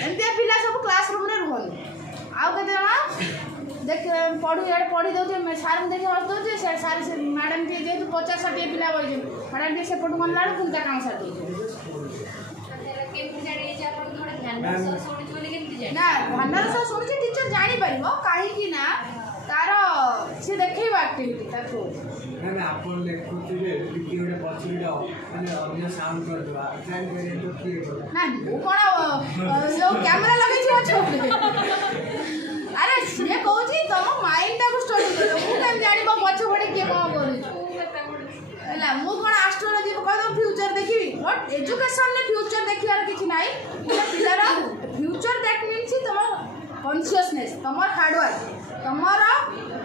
एमती पिला सब क्लासरूम में रुहनी आउ के देख पढ़ी दे सार को देखिए हस दे सार से मैडम टे जेहतु 50-60 पिला बन मैडम टे सेपट गला बेलू काम सारी ना भांडार सह शुणी टीचर जापर कहीं तार सी देखे आक्टिविटी मैम आपण देखुथिबे टिके गोटे पछिडा माने अन्य साउंड कर दवा जान करे तो की ना वो कोन जो कैमरा लगे छी अछ अरे से कहूची तुम माइंड टा को स्टडी करो मु केम जानिबो पछ पड़े के कोन करू हला मु कोन एस्ट्रोलॉजी को कहदो फ्यूचर देखिबी व्हाट एजुकेशन ने फ्यूचर देखियार किछि नाइ पिलार फ्यूचर दैट मींस तुम कॉन्शियसनेस तुमर हार्ड वर्क तुमर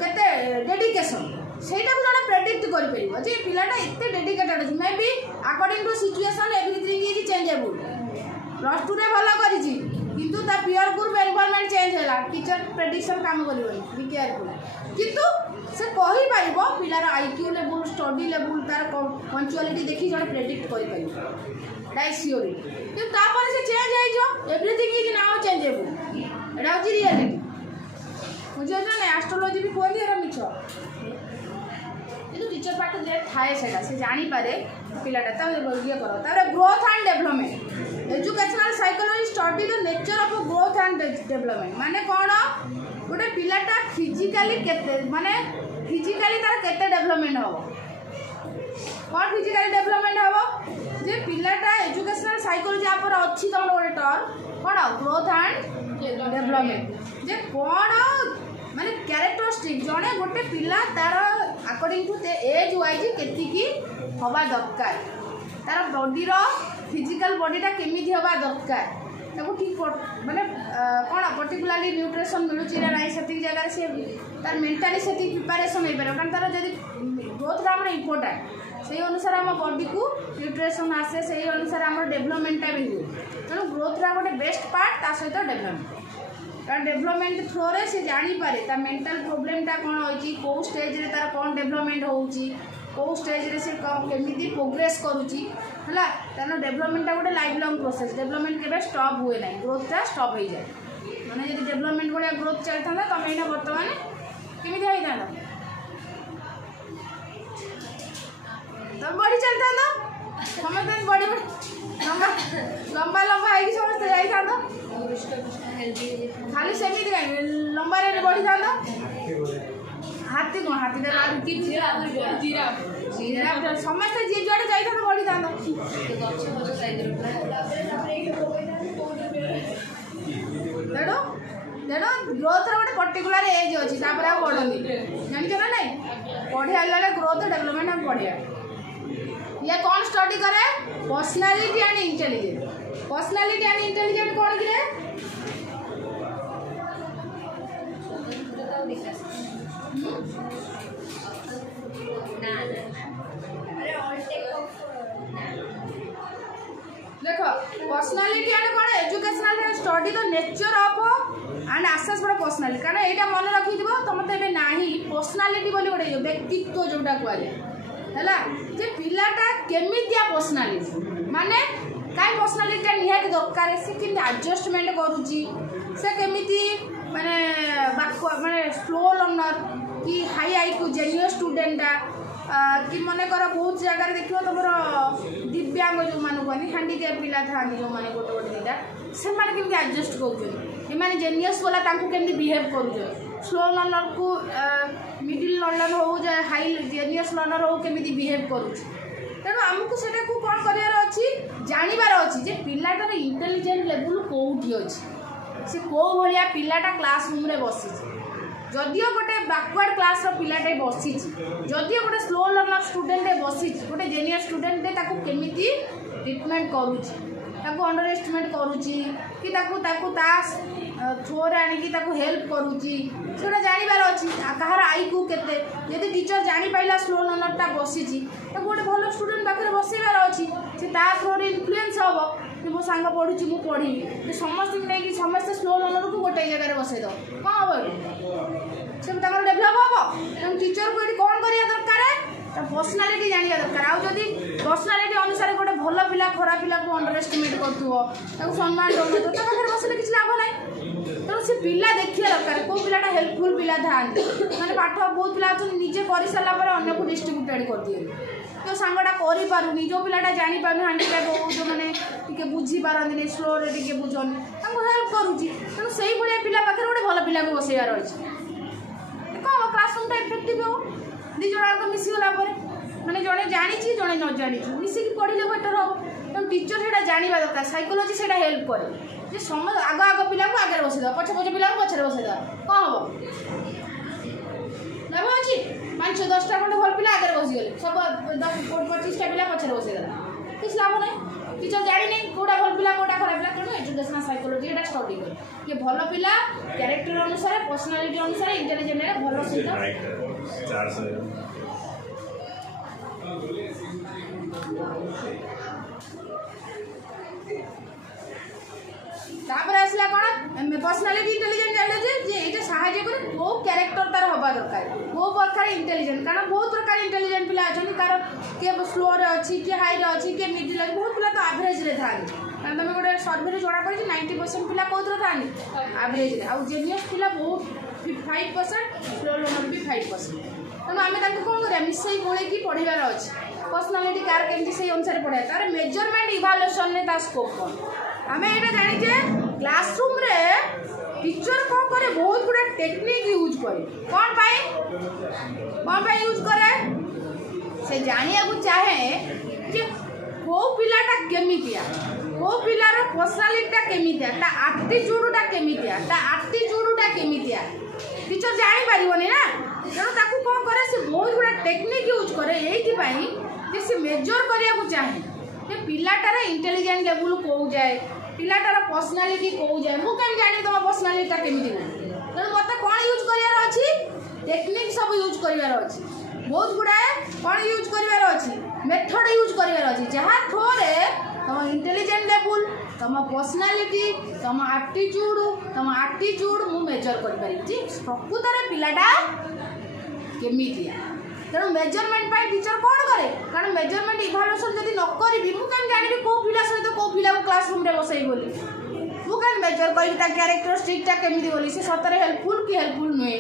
केते डेडिकेशन सेटा को जने प्रेडिक्ट कर परिबो जे पिलाटा एते डेडिकेटेड अछि maybe according to situation everything is changeable plus 2 रे भलो करिछि किंतु ता पियर ग्रुप एनवायरनमेंट चेंज होला टीचर प्रेडिक्शन काम करिवो बी केयरफुल किंतु से कहि परिबो पिलार आईक्यू लेवल स्टडी लेवल तार पंक्चुअलिटी देखि जने प्रेडिक्ट करि परिबो दैट श्योर किंतु तापर से चेंज आइ जो एवरीथिंग इज नाउ चेंजेबल एटा होची रियलिटी मुझे ना एस्ट्रोलॉजी भी कोई नहीं मिछ टीचर पाठ जे थाए से जानी पारे पिलाटा ये करो तारे growth and development educational psychology study the nature of growth and development माने कौन गोटे पिलाटा फिजिकली केते माने फिजिकली तार केते डेवलपमेंट हो कौन फिजिकली डेवलपमेंट हो जे पिलाटा एजुकेशनल साइकोलॉजी पर अच्छी तुम गोटे टर्म कौन ग्रोथ एंड डेवलपमेंट जे कौन माने कैरेक्टरिस्टिक जड़े गोटे पिला तार अकॉर्डिंग टू एज वाइज केतिकी हवा दरकार तार बॉडी रो फिजिकल बॉडीटा केमिति हवा दरकार ताको ठीक माने कौन पर्टिकुलरली न्यूट्रिशन मिलुची ना नहीं सेति जगह से तार मेंटली सेति प्रिपरेशन हो पारे कारण तार जदी ग्रोथ रा हमर इंपोर्टेंट से अनुसार हम बॉडी को न्यूट्रिशन आसे से अनुसार हमर डेवलपमेंट भी हो तेणु ग्रोथ रा गोटे बेस्ट पार्ट ता सहित डेवलपमेंट कारण डेवलपमेंट थ्रो रे से जानी पारे ता मेंटल प्रॉब्लमटा कौन होची को स्टेज रे तार कौन डेवलपमेंट होची को स्टेज रे से केमिति प्रोग्रेस करूची हला तानो डेवलपमेंटटा गोटे लाइफ लॉन्ग प्रोसेस डेवलपमेंट केबे स्टॉप हुए नाही ग्रोथटा स्टॉप हो जाए माने यदि डेवलपमेंट बढिया ग्रोथ चलता तमें एना वर्तमान केमिति होई जाना तब बढ़ी चलता समस्त बड़ी लंबा लंबा लंबा है समस्त जाइता खाली सेमिति कहीं लंबा रे बढ़ी जाता हाथी कौन हाथी जीरा समस्त जी जोड़े जाइता बढ़ी जाता तेणु तेणु ग्रोथ गोटे पर्टिकुलर एज अच्छी बढ़ती जानच ना नहीं पढ़िया ग्रोथ डेवलपमेंट हम पढ़िया ये कौन स्टडी करे personality and intelligence personality and intelligence कौन कि देख पर्सनालिटी एंड कौन educational study the nature of and access for personality कारण यहाँ मन रखी तुम तो ना पर्सनालिटी बोली गोटे व्यक्तित्व जोटा कहुए है जे पिलाटा केमितिया पर्सनालिटी माने कहीं पर्सनालिटी निहाती दरकार से कि एडजस्टमेंट करुच्ची से केमिति माने माने स्लो लर्नर कि हाई आईक्यू जेन्युइन स्टूडेंटा कि मन कर बहुत जगह देख तुम दिव्यांग जो मान कहनी हैंडीकैप पिला था जो मैंने गोटे गोटे दीटा से एडजस्ट कर जेनियस वाला केमी बिहेव कर स्लो लर्नर को मिडिल लर्नर हो जाए हाई जेनियस लर्नर हो केमी बिहेव करुच्ची तेणु आमको से कौन कर जानवर अच्छी पिलाटार इंटेलिजेंट लेवल कौटी अच्छी से कौ भाया पिलाटा क्लासरूम रे बसी जदिओ गोटे बैकवर्ड क्लास पिलाटे बसी जदिओ गोटे स्लो लर्नर स्टूडेंट बसी गोटे जेनियर स्टूडेंट केमी ट्रिटमेंट करुच्ची अंडर एस्टिमेट करुच्ची कि थ्रोरे आणिकी हेल्प करुच्ची से जानवर अच्छी कहार आई को केते यदि टीचर जापारा स्लो लर्नरटा बसी गोटे भल स्टूडेंट पाखे बसैबार अच्छी से थ्रोरे इनफ्लुएंस हम कि मो सांग पढ़ुची मु पढ़ी समस्त नहीं समस्त स्लो लर्नर को गोटे जगह बसईद कौन हम से डेभलप हम टीचर को ये कौन करवा दरकार पर्सनालीटी जाना दरकार आदि पर्सनालीटी अनुसार गोटे भल पिला खराब पिला को अंडर एस्टिमेट कर सम्मान दौन तो पाखे बसले किसी लाभ ना तेणु से पिला देखिए दरकार कौ पिलाटा हेल्पफुल पिला था मैंने पाठ बहुत पिला निजे कर सारापर अन्न को डिस्ट्रीब्यूटेड कर दिए जो सांगटा करूनी जो पिलाटा जापार हांडिक्याप हो जो मैंने बुझीपारती स्लो टे बुझन हेल्प करुच्ची तेणु से पिला पाखे गोटे भल पिला को बसैबार अच्छी कौन क्लासरूम इफेक्टिव हो दी जन मिसीगला मैंने जड़े जानी जड़े न जानी मिसिक पढ़ले बेटर हम तेनाली टीचर से जानवा दरकार साइकोलोजी से हेल्प करे समझ आग आग पिला आगे बसईद पछ पछ पिला पछे बसईद कौन हम लाभ अच्छी 5-10टा खंडे भल पिला आगे बसीगले सब 10-25टा पिला पछे बसईदेला किसी लाभ ना टीचर जानी कौटा भल पिला कौटा खराब पिला तेणु एजुकेशनल साइकोलोजी एटा स्टडी करे कि भल पिला कैरेक्टर अनुसार पर्सनालीटी अनुसार इंटेलिजेंट भल सहित तापर आसला कौन पर्सनालीटी इंटेलिजेंट जान ये साहाଯ୍य करे वो कैरेक्टर तार हवा दरकार वो प्रकार इंटेलिजेंट कारण बहुत प्रकार इंटेलिजेंट पिला अच्छा कार किए स्लो अच्छी किए हाई अच्छी किए मिडिल अच्छी बहुत पिला तो एवरेज रे था कारण तुम गोटे सर्वे जना पड़ी 90% पिला कौन था एवरेज आउ जेनियस पिला बहुत 5% स्लो लर्नर भी 5% तेणु आम कौन कर मिसई गोल पढ़ार अच्छे पर्सनालीटी कार केमती से अनुसार पढ़ा तार मेजरमेंट इवाल्युएशन में स्कोप कौन आम ये जाने क्लासरूम रे टीचर कौन करे बहुत गुड़ा टेक्निक यूज करे कौन पाई यूज करे से जानिया को चाहे कि को पिलाटा केमितिया को पिलार पर्सनालीटीटा केमितिया ता एटीट्यूडटा केमितिया ता एटीट्यूडटा केमितिया टीचर जानी पारिबोनी ना तेणु ताकू कौन करे से बहुत गुड़ा टेक्निक यूज करे एइथि जे से मेजर करिया को चाहे जे पिलाटार इंटेलिजेंट लेवल को जाए पिलाटार पर्सनालीटी को जाए मु केम जानी तुम पर्सनालीटीटा केमिति तेणु मत कौन यूज करियार अच्छी टेक्निक सब यूज करियार अच्छी बहुत गुड़ाए कौन यूज करियार अच्छी मेथड यूज करियार अच्छी जहाँ थ्रोरे तुम इंटेलिजेंट लेवल तुम पर्सनालीटी तुम एटीट्यूड मु मेजर कर पारि प्रकृत में पिलाटा केमितिया तेणु मेजरमेंट टीचर कौन करे कारण मेजरमेंट इवाल्युएशन जब न करी मुझे जानी कौ पिला सहित कौ पिला क्लासरूम रे बसई बोली मुझे मेजर करी कैरेक्टरिस्टिकटा केमिति बोली से सतरे हेल्पफुल कि हेल्पफुल नुहे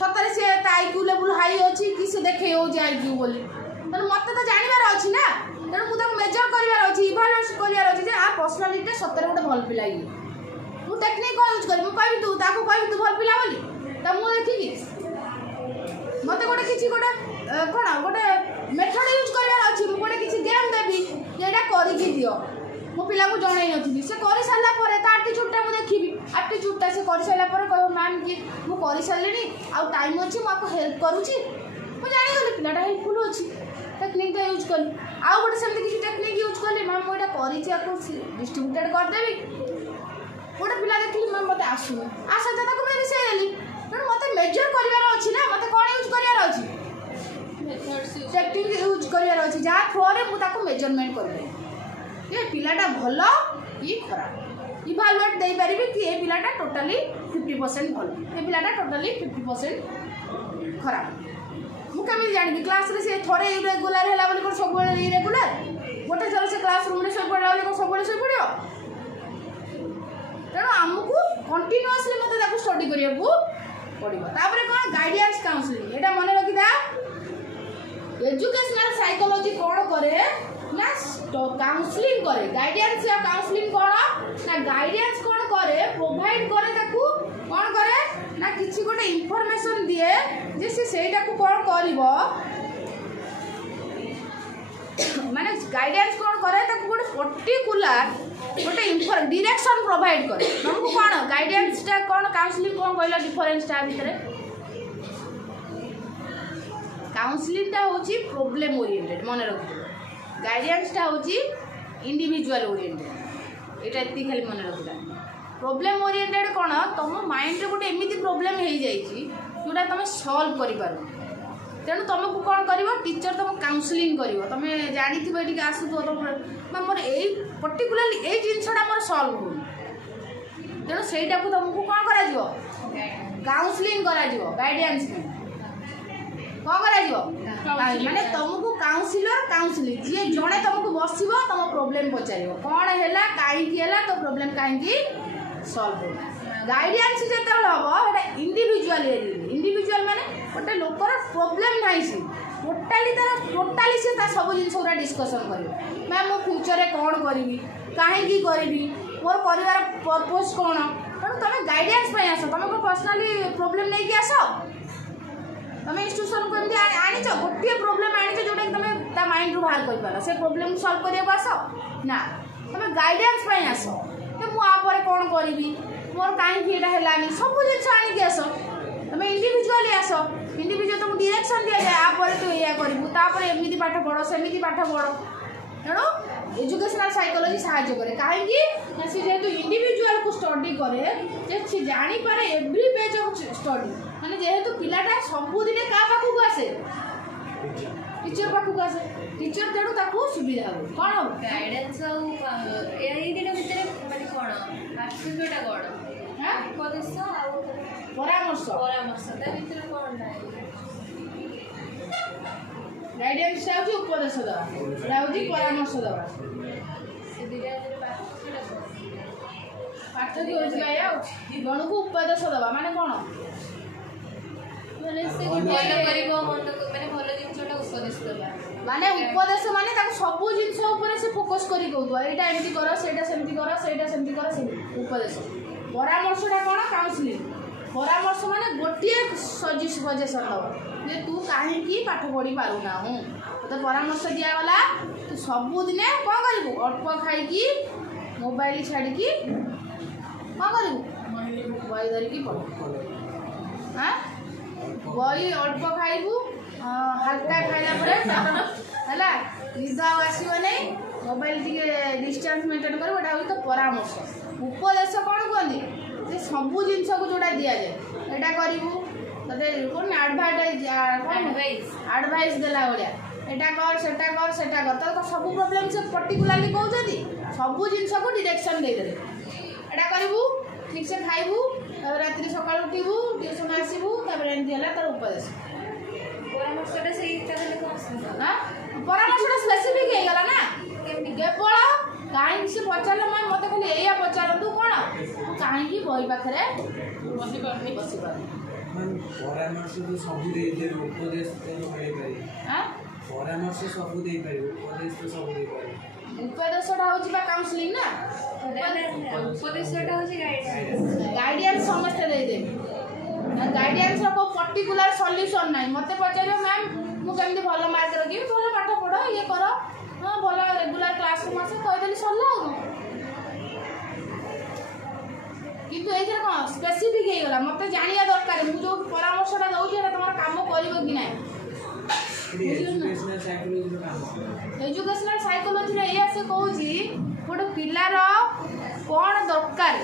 सतरे से आईक्यू लेवल हाई अच्छी कि से देखे हो आईक्यू बोली तेणु मत तो जानवर अच्छी ना तेणु मुझे मेजर करार अच्छी इवाल्युएट करार अच्छी आ पर्सनालीटी सतरे गोटे भल पिला मुझे टेक्निक कौन यूज करी मुझे तू कह तू भल पिला बोली तो मुझे देखिकी मत गोटे किसी गोटे कौन गोटे मेथड यूज करार अच्छी मुझे गोटे किसी गेम देवी जेटा करके दियो मो पिला को जन नी से कर सारापर एटीट्यूडटा मुझे देखी एटीट्यूडटा से कर सारापर कह मैम कि मुझे सारे आउ टाइम अच्छी मुझे हेल्प करुच्ची मुझे जानीगली पिलाटा हेल्पफुल अच्छी टेक्निकटा यूज कली आउ गोटे सेमती किसी टेक्निक यूज कली मैम मुझे कर डिस्ट्रीब्यूटेड करदेवी गोटे पिला देखी मैम मत आसुनी आसा तो मैं मिसईदेली तेणु मत मेजर करार अच्छी ना मत कौन यूज करार अच्छी टेक्निक यूज करार अच्छी जहाँ थ्रोरे मुझे मेजरमेंट करें ये पिलाटा भल कि खराब इवालुएट दे पारि कि ये पिलाटा टोटाली 50% भल ये पिलाटा टोटाली 50% खराब मुझे जानी क्लास रे से थोड़े इरेगुलर है सब इरेगुलर गोटे थर से क्लासरूम में शो पड़ा सब शो पड़ो तेणु आमको कंटिन्यूअसली मतलब स्टडी करने को पड़ो तापर कौन गाइडेंस काउंसलिंग यहाँ मन रखी था एजुकेशनल साइकोलॉजी कौन करे ना काउंसलिंग करे गाइडेंस या काउंसलिंग कौन ना गाइडेंस कौन करे प्रोवाइड करे ताकू कौन करे ना किसी गोटे इनफॉरमेशन दिए जे सेटा को कौन करिवो माने गाइडेंस कौन करे ताको गोटे पर्टिकुलर गोटे डायरेक्शन प्रोवाइड करे तुमको कौन गाइडेंस टा कौन काउंसलिंग कौन कहला डिफरेंस टा भितर काउंसलिंग टा होची प्रॉब्लम ओरिएंटेड मन रख गाइडेंस टा होची इंडिविजुअल ओरिएंटेड एटा एति खाली मन रखला प्रॉब्लम ओरिएंटेड कौन तुम माइंड रे गोटे एमिति प्रॉब्लम हो जाइए जोटा तुम सॉल्व करि पारो तेणु तुमको कौन कर टीचर तुम काउंसलिंग कर तुम जानी ये आसुथ तुम मोर यही पर्टिकुलाली ये जिनसा मोर सल्व हो तेणु सहीटा को तुमको कौन कर काउंसलिंग गाइडेंस कौन कर माने तुमको काउंसिलर काउंसलिंग जी जड़े तुमको बस तुम प्रोब्लेम पचार कौन है कहीं तो प्रोब्लेम कहीं सल्व हो गाइडेंस जो हम इंडिविजुअल इंडिविजुअल माने गोटे लोकर प्रोब्लेम ना सी टोटाली से सब जिन डिस्कसन कर मैम मो फ्यूचर में कौन करी कहीं मोर कर पर्पज कौन तेणु तुम गाइडेंस आस तुम को पर्सनाली प्रोब्लेम नहीं कि आस तुम इंस्टीट्यूशन को एमती आनीच गोटे प्रोब्लेम आनीच जोटा तुम माइंड रू बाहर कर पार से प्रोब्लेम सल्व करने आस ना तुम गाइडेंस आस मुझे कौन करी मोर कहीं है सब जिन आणिक आस तुम इंडिविजुअली आस इंडिविजुअल तुमको डायरेक्शन दि जाए आप तू या करूँ एमती पाठ पढ़ सेमती पाठ पढ़ तेणु एजुकेशनल साइकोलॉजी साहाय्य करे कहीं जेहेतु इंडिविजुअल को स्टडी करे सी जानीपे एव्री पेज ऑफ स्टडी माने जेहेतु पिलाटा सबुदिन क्या पाखक आसे टीचर पाखक आसे टीचर तेणु ताकू सुविधा हो कौन हम गाइडेंस माने कौन आर्टिफिशियलटा कौन हां उपदेश परामर्श कौन गाइडेंस उपदेश दवा परामर्श दवा पाठ की जन को उपदेश दवा माने कौन माने उपदेश माने सब जिन से फोकस कर यहाँ एमती कर सेमती कर सेमती कर उपदेश परामर्शटा कौन काउंसलिंग परामर्श माने गोटे सजेसन दब जे तू कहीं पाठ पढ़ी पारूना तो परामर्श दिगला तू सबुदिन कौन करू अल्प खाई मोबाइल छाड़ी कौन करू बही धरिकी पढ़ हाँ बही अल्प खाइबू हल्का खाइला है निद आसो नहीं मोबाइल टी डिस्टेंस मेंटेन कर तो परामर्श उपदेश कौन कहते सबू जिन को जोड़ा दि जाए यहाँ करूँ ते कौन आडभाइस देला भाया यहाँ कर सेटा कर तो सब प्रोब्लेम से पर्टिकुलाली कहते सबू जिन को डायरेक्शन देदेले यहाँ करूँ ठीक से खाइबू रात्रि सकाल उठू ट्यूशन आसबू एमती है तार उपदेश परामर्शटा स्पेसिफिक होगा ना केवल कहीं से पचार मैं मत खाली या पचारतु कौन कहीं बही पाखे बस पार परामर्श तो सब उपदेश परामर्श सब उपदेश तो सब उपदेशटा हूँ काउंसलिंग ना उपदेशटा गाइडेंस समस्त देदेवी गाइडेंस को पर्टिकुलर सॉल्यूशन ना मत पचार मैम मुझे भल मार्क रखी भल पाठ पढ़ ये कर हाँ भल रेगुलर क्लासरूम आस कहीदेली सरला किंतु ये कौन स्पेसिफिक होगा मत जाना दरकार मुझे जो परामर्शटा दूसरी तुम कम कर कि ना एजुकेशनल साइकोलॉजी या से कहूँ गोटे पिलार कौन दरकार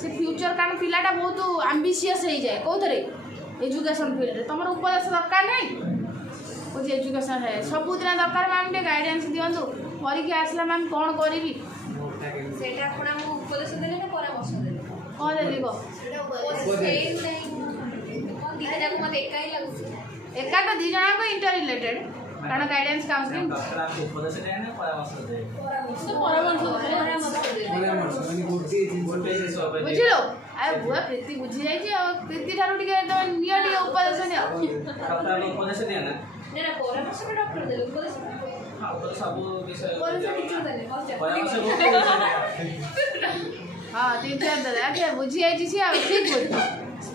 से फ्यूचर कारण पिलाटा बहुत आम्बिशियस हो जाए कौन एजुकेशन फील्ड तुम उपदेश दरकार नहीं कुछ एजुकेशन है सबुदिन दरकार मैम टे गाइडेंस दिंतु परीक्षा आसला मैम कौन करी उपदेश देले ना परामर्श देले कौन देली एका तो दी जना इंटर रिलेटेड कारण गाइडेंस काउंसलिंग बुझिलो आए बुआ प्रीति बुझी जाइए प्रीति ठारू निया उपदेश दिया ना परामर्श डॉक्टर देले उपदेश हाँ टीचर दादा अच्छा बुझी जाइए सी ठीक बुझ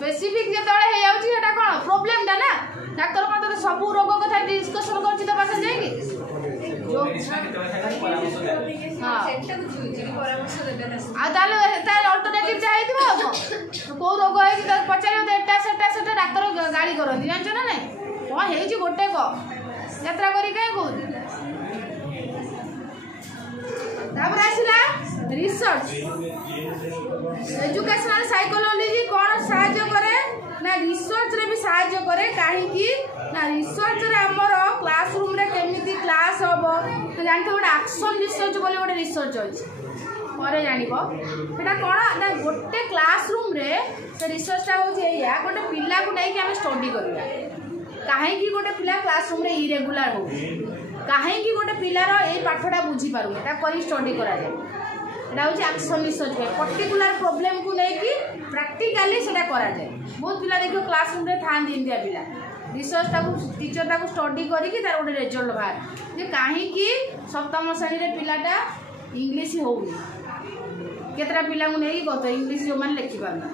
स्पेसिफिक जेतबेले हे जाउची एटा कोन प्रॉब्लम टा ना डॉक्टर को तो सब रोग कथा डिस्कशन करछि त पासे जाय कि हां सेटा बुझी परामर्श देबे ना आ ताले ताले अल्टरनेटिव चाहि दिबो को रोग है कि पचारियो एटा सेटा डॉक्टर गाड़ी करंदी जानछ ना नै कोन हेछि गोटे को यात्रा करी काई को तापर आसिला रिसर्च एजुकेशनल साइकोलॉजी कौन साहाय्य करे ना रिसर्च रे भी साहाय्य करे कहीं ना रिसर्च रे हमर क्लासरूम रे केमिति क्लास होबो तो जानते गोटे एक्शन रिसर्च बोले गोटे रिसर्च अछि परे जानिबो सेटा कोन ना गोटे क्लासरूम रे से रिसर्च ता होछि या गोटे पिल्ला को नै कि हम स्टडी करबा काहे कि गोटे पिल्ला क्लासरूम रे इरेगुलर हो काहे कि गोटे पिल्लार ए पाठटा बुझी पारु एटा करी स्टडी करा जाय एटा होछि एक्शन रिसर्च पे पर्टिकुलर प्रॉब्लम को नै कि प्रैक्टिकली सेटा करा जाय बहुत पिला देखो क्लासरूम रे थान दिनदिया पिला रिसर्च ताको टीचर ताको स्टडी करी कि तार गोटे रिजल्ट बाहर जे काहे कि सप्तम श्रेणी रे पिलाटा इंग्लिश होउनी केतरा पिला को नै गत इंग्लिश जो मान लिखि पारना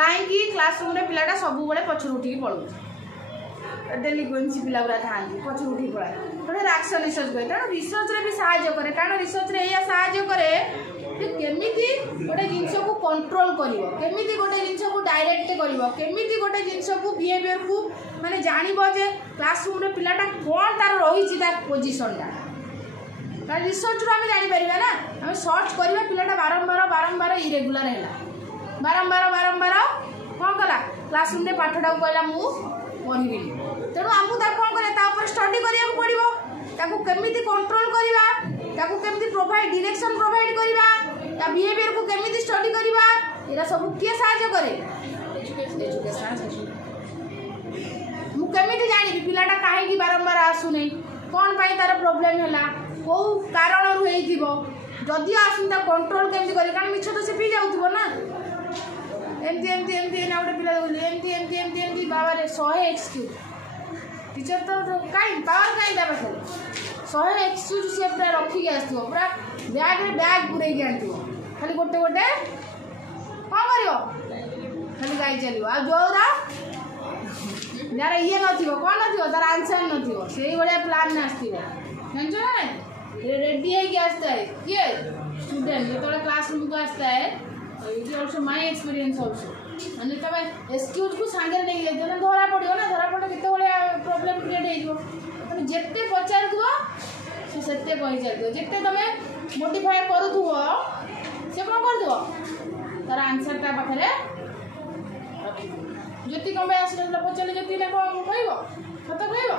काहे कि क्लासरूम रे पिलाटा सब बेले पछर उठी पळो डेलिक्वेंसी पिला गुरा थान पछर उठी पळा थोड़े एक्शन रिसर्च करे तेणु रिसर्च रे भी साहाय्य करे कारण रिसर्च रे या साहाय्य करे केमिति गोटे जिनस को कंट्रोल करिवो केमिति गोटे जिनस को डायरेक्ट करिवो केमिति गोटे जिनस को बिहेवियर को माने जानिबो जे क्लासरूम रे पिलाटा कोन तार रहिछि तार पोजीशन ता कारण रिसर्च रो हम जानि परिबा ना हम सर्च करिबा पिलाटा बारंबार इरेगुलर हैला बारंबार कोन कला क्लासरूम रे पाठडा कहला मु पढिबी तेणु आमको तार कोन करे ता ऊपर स्टडी करिया पड़िबो ताकू केमिति कंट्रोल करिबा ताकू केमिति प्रोवाइड डायरेक्शन प्रोवाइड करिबा ता बिहेवियर को केमिति स्टडी करिबा एरा सब के सहाय्य करे एजुकेशन मु केमिति जानि पिलाटा काहे कि बारंबार आसु नै कोन पाई तार प्रॉब्लम हैला को कारण रु हेइथिबो जदि आसुन ता कंट्रोल केमिति करि कारण मिछ तो से पी जाउथिबो ना एमती ना गोटे पिला एमती बाबा रे 100 एक्सक्यूज टीचर तो कहीं पावर कहीं दे पाखे 100 एक्सक्यूज सी पूरा रखी के आसो पूरा बैग रे बैग पूरे के आंटियो खाली गोटे गोटे कौन करियो खाली गाई चलियो आ जोरा यार ये नथिबो कोन नथिबो तार आंसर नथिबो सेही बढिया प्लान न आस्तिबो जानछो ना रेडी है के आस्ता है ये स्टूडेंट ये तो क्लासरूम को आस्ता है it is also my experience also माने तबे एक्सक्यूज को सांगे नै ले जने धरा पड़ियो ना धरा पड़े केते बळे प्रॉब्लम क्रिएट हे जो तमे जेते पचार दुओ से सेते कहि जाय दियो जेते तमे मोडिफाई करू दुओ से कोन कर दो तार आंसर ता पाखरे जति कमे आसले पचाले जति ने कहइबो सत कहइबो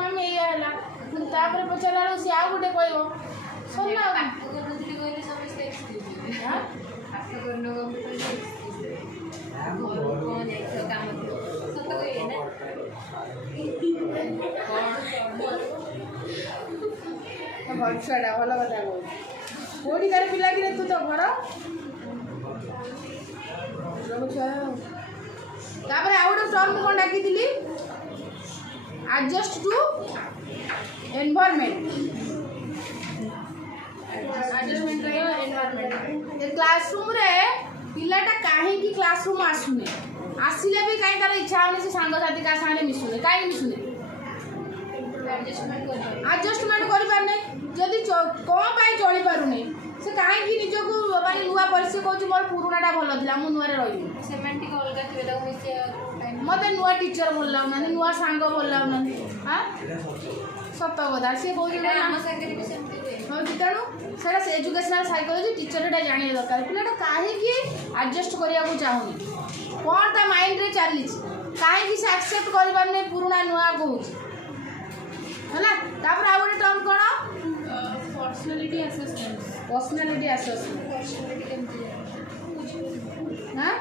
मामे ए हला तापर पचाला से आ गुटे कहइबो सन्ना कहले समस्त एक्सक्यूज हां आपको करनो कौन एक काम सत कहिए ना भल छुआटा भल कथा कह कोडी तार पिला कि तू तो घर छुआ तापर आ गोटे टर्म कौन डाकी दिली एडजस्ट टू एनवायरनमेंट एडजस्टमेंट करियो एनवायरनमेंट ए क्लासरूम रे पिलाटा काहे की क्लासरूम आसुने आसिले भी काहे तार इच्छा होने से संग साथी का साने मिसुने काहे मिसुने एडजस्टमेंट करि पारने जदी कोन पाई चली पारुने से काहे की निजो को माने नुवा परिस्थिति कहू मोर पुरानाटा भलो थिला मु नुवा रे रही सेमेंटिक अलगा थिबे ताको मिसे मते नुवा टीचर बोल लाउ ना नुवा संग बोल लाउ ना हां सत कथा से कहू जे हम संगे भी सेमती हां तेणु सेटा एजुकेशनल साइकोलॉजी टीचर एटा जानिया दरकार पिलाटा काहे की एडजस्ट करिया को चाहुनी कोन ता माइंड रे चली काहे की से एक्सेप्ट करि पारने पुराना नुवा कहू हला तापर आ गोटे टर्म कोन पर्सनालिटी असेसमेंट हां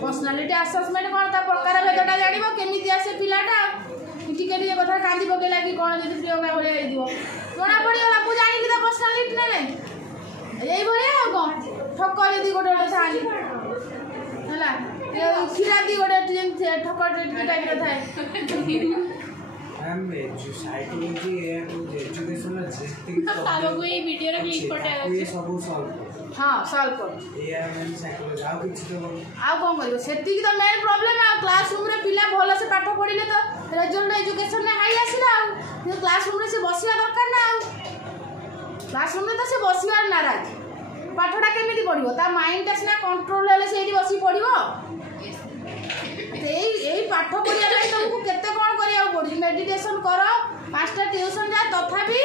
पर्सनालिटी असेसमेंट कोन ता प्रकार भेदटा जानिबो केमिति आसे पिलाटा टिके टिके कथा कांदी पकेला कि कोन जदी प्रियंका भले आइ दिबो जोना पड़ियो बाबू जानिली त पर्सनालिटी ना नै एई भलिया आ कोन ठक जदी गोटे गोटे थाली हला ए खिराती गोटे ठक टिके टाइप रे थाए मैम साइकोलॉजी एजुकेशन ଆମକୁ ଏଇ ଭିଡ଼ିଓର କ୍ଲିକ୍ ପଠାଇବା ये सब सॉल्व हाँ सॉल्व कर ये मैम साइकोलॉजी आ कुछ तो आउ कौन कर सेति तो मेन प्रॉब्लम आ क्लासरूम रे पिला भल से पाठ पढ़िले तो रिजल्ट एजुकेशन में हाई आसिला आ क्लासरूम रे से बसिया दरकार ना आ क्लासरूम रे तो से बसिवार नाराज पाठटा केमिति पढ़िबो ता माइंड टा सिना कंट्रोल हेले सेठी बसी पढ़िबो एई पाठ पढ़िया lai तुमको केते कोन करिया पड़ी मेडिटेशन करो पांचटा ट्यूशन जा तथापि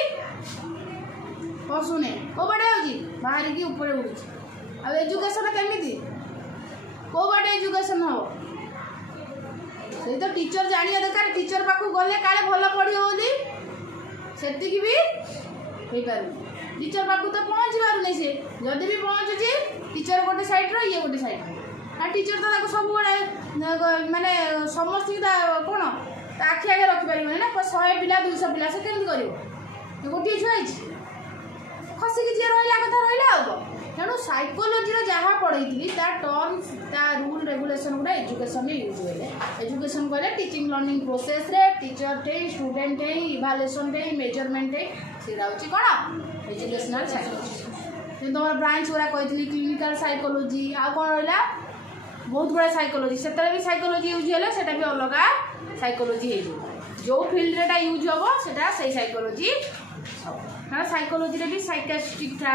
पसुने को बड़े होजी बाहर की ऊपर उड़ी अब एजुकेशन केमिति को बड़े एजुकेशन हो से तो टीचर जानिया दरकार टीचर पाखु गले काले भल पढ़ियो बोली सेति की भी होई पारु टीचर पाखु तो पहुंच पारु नै से जदी भी पहुंचुची टीचर गोटे साइड रो ये गोटे साइड आ टीचर तो ताको सब बड़े माने समस्त कोन आखि आगे रखी पारिबो ना 100 पिला 200 पिला से केमति करिवो गोटे छुआ खसिकी जी रहा कथा रहा आउ तेणु साइकोलोजी जहाँ पढ़ी ता टर्म्स ता रूल रेगुलेशन गुड़ा एजुकेशन में यूज हुए एजुकेशन कहले टीचिंग लर्निंग प्रोसेस रे टीचर टे स्टूडेंट टे इवालुएशन टे मेजरमेंट टे सेटा होची कोन एजुकेशनल साइकोलॉजी तुम ब्रांच गुड़ा कही क्लिनिकल साइकोलॉजी आउ कौन रहा बहुत गुड़ा साइकोलॉजी से भी साइकोलॉजी यूज हेले सेटा भी अलग साइकोलॉजी जो फील्ड रे यूज हम सेटा सही साइकोलॉजी हाँ साइकोलॉजी भी साइकास्ट्रिक था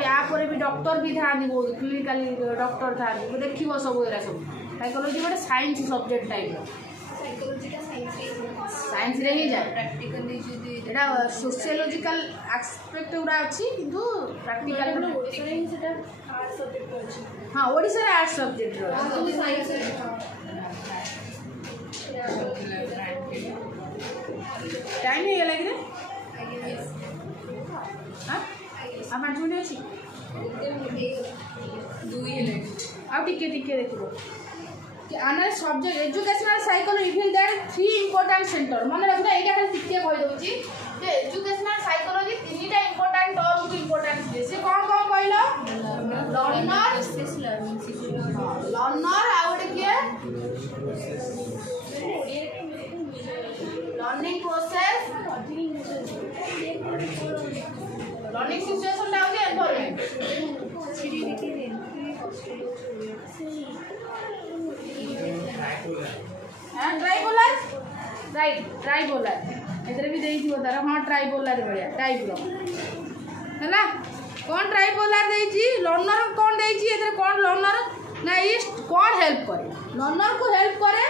यहाँ भी डॉक्टर भी था बहुत क्लिनिकल डॉक्टर था देखो सब एरा सब साइकोलॉजी गोटे साइंस सब्जेक्ट टाइप साइंस रे ही जाए एटा सोशियोलॉजिकल एस्पेक्ट गुड़ा अच्छी किंतु प्रैक्टिकल हाँ ओडिसा रे आर्ट्स सब्जेक्ट टाइम ही गला कि हाँ आप 5 मिनट अच्छी आउ टिके देखो आना subject educational psychology feel that 3 important centre मन रखना एटा खाली टिके कहि दउची जे एजुकेशनल साइकोलॉजी 3टा इंपोर्टेंट टर्म को इंपोर्टेंस दे से कोन कहलो लर्नर आउट के लर्निंग प्रोसेस लर्निंग सिचुएशन ला होगे एनवायरनमेंट ट्राइपोलर राइट ट्राइपोलर एतरे भी देई दियो तार हां ट्राइपोलर बढ़िया टाइप रो हैला कोन ट्राइपोलर देई लर्नर कोन देई एतरे कोन लर्नर ना इस्ट कोन हेल्प करे लर्नर को हेल्प करे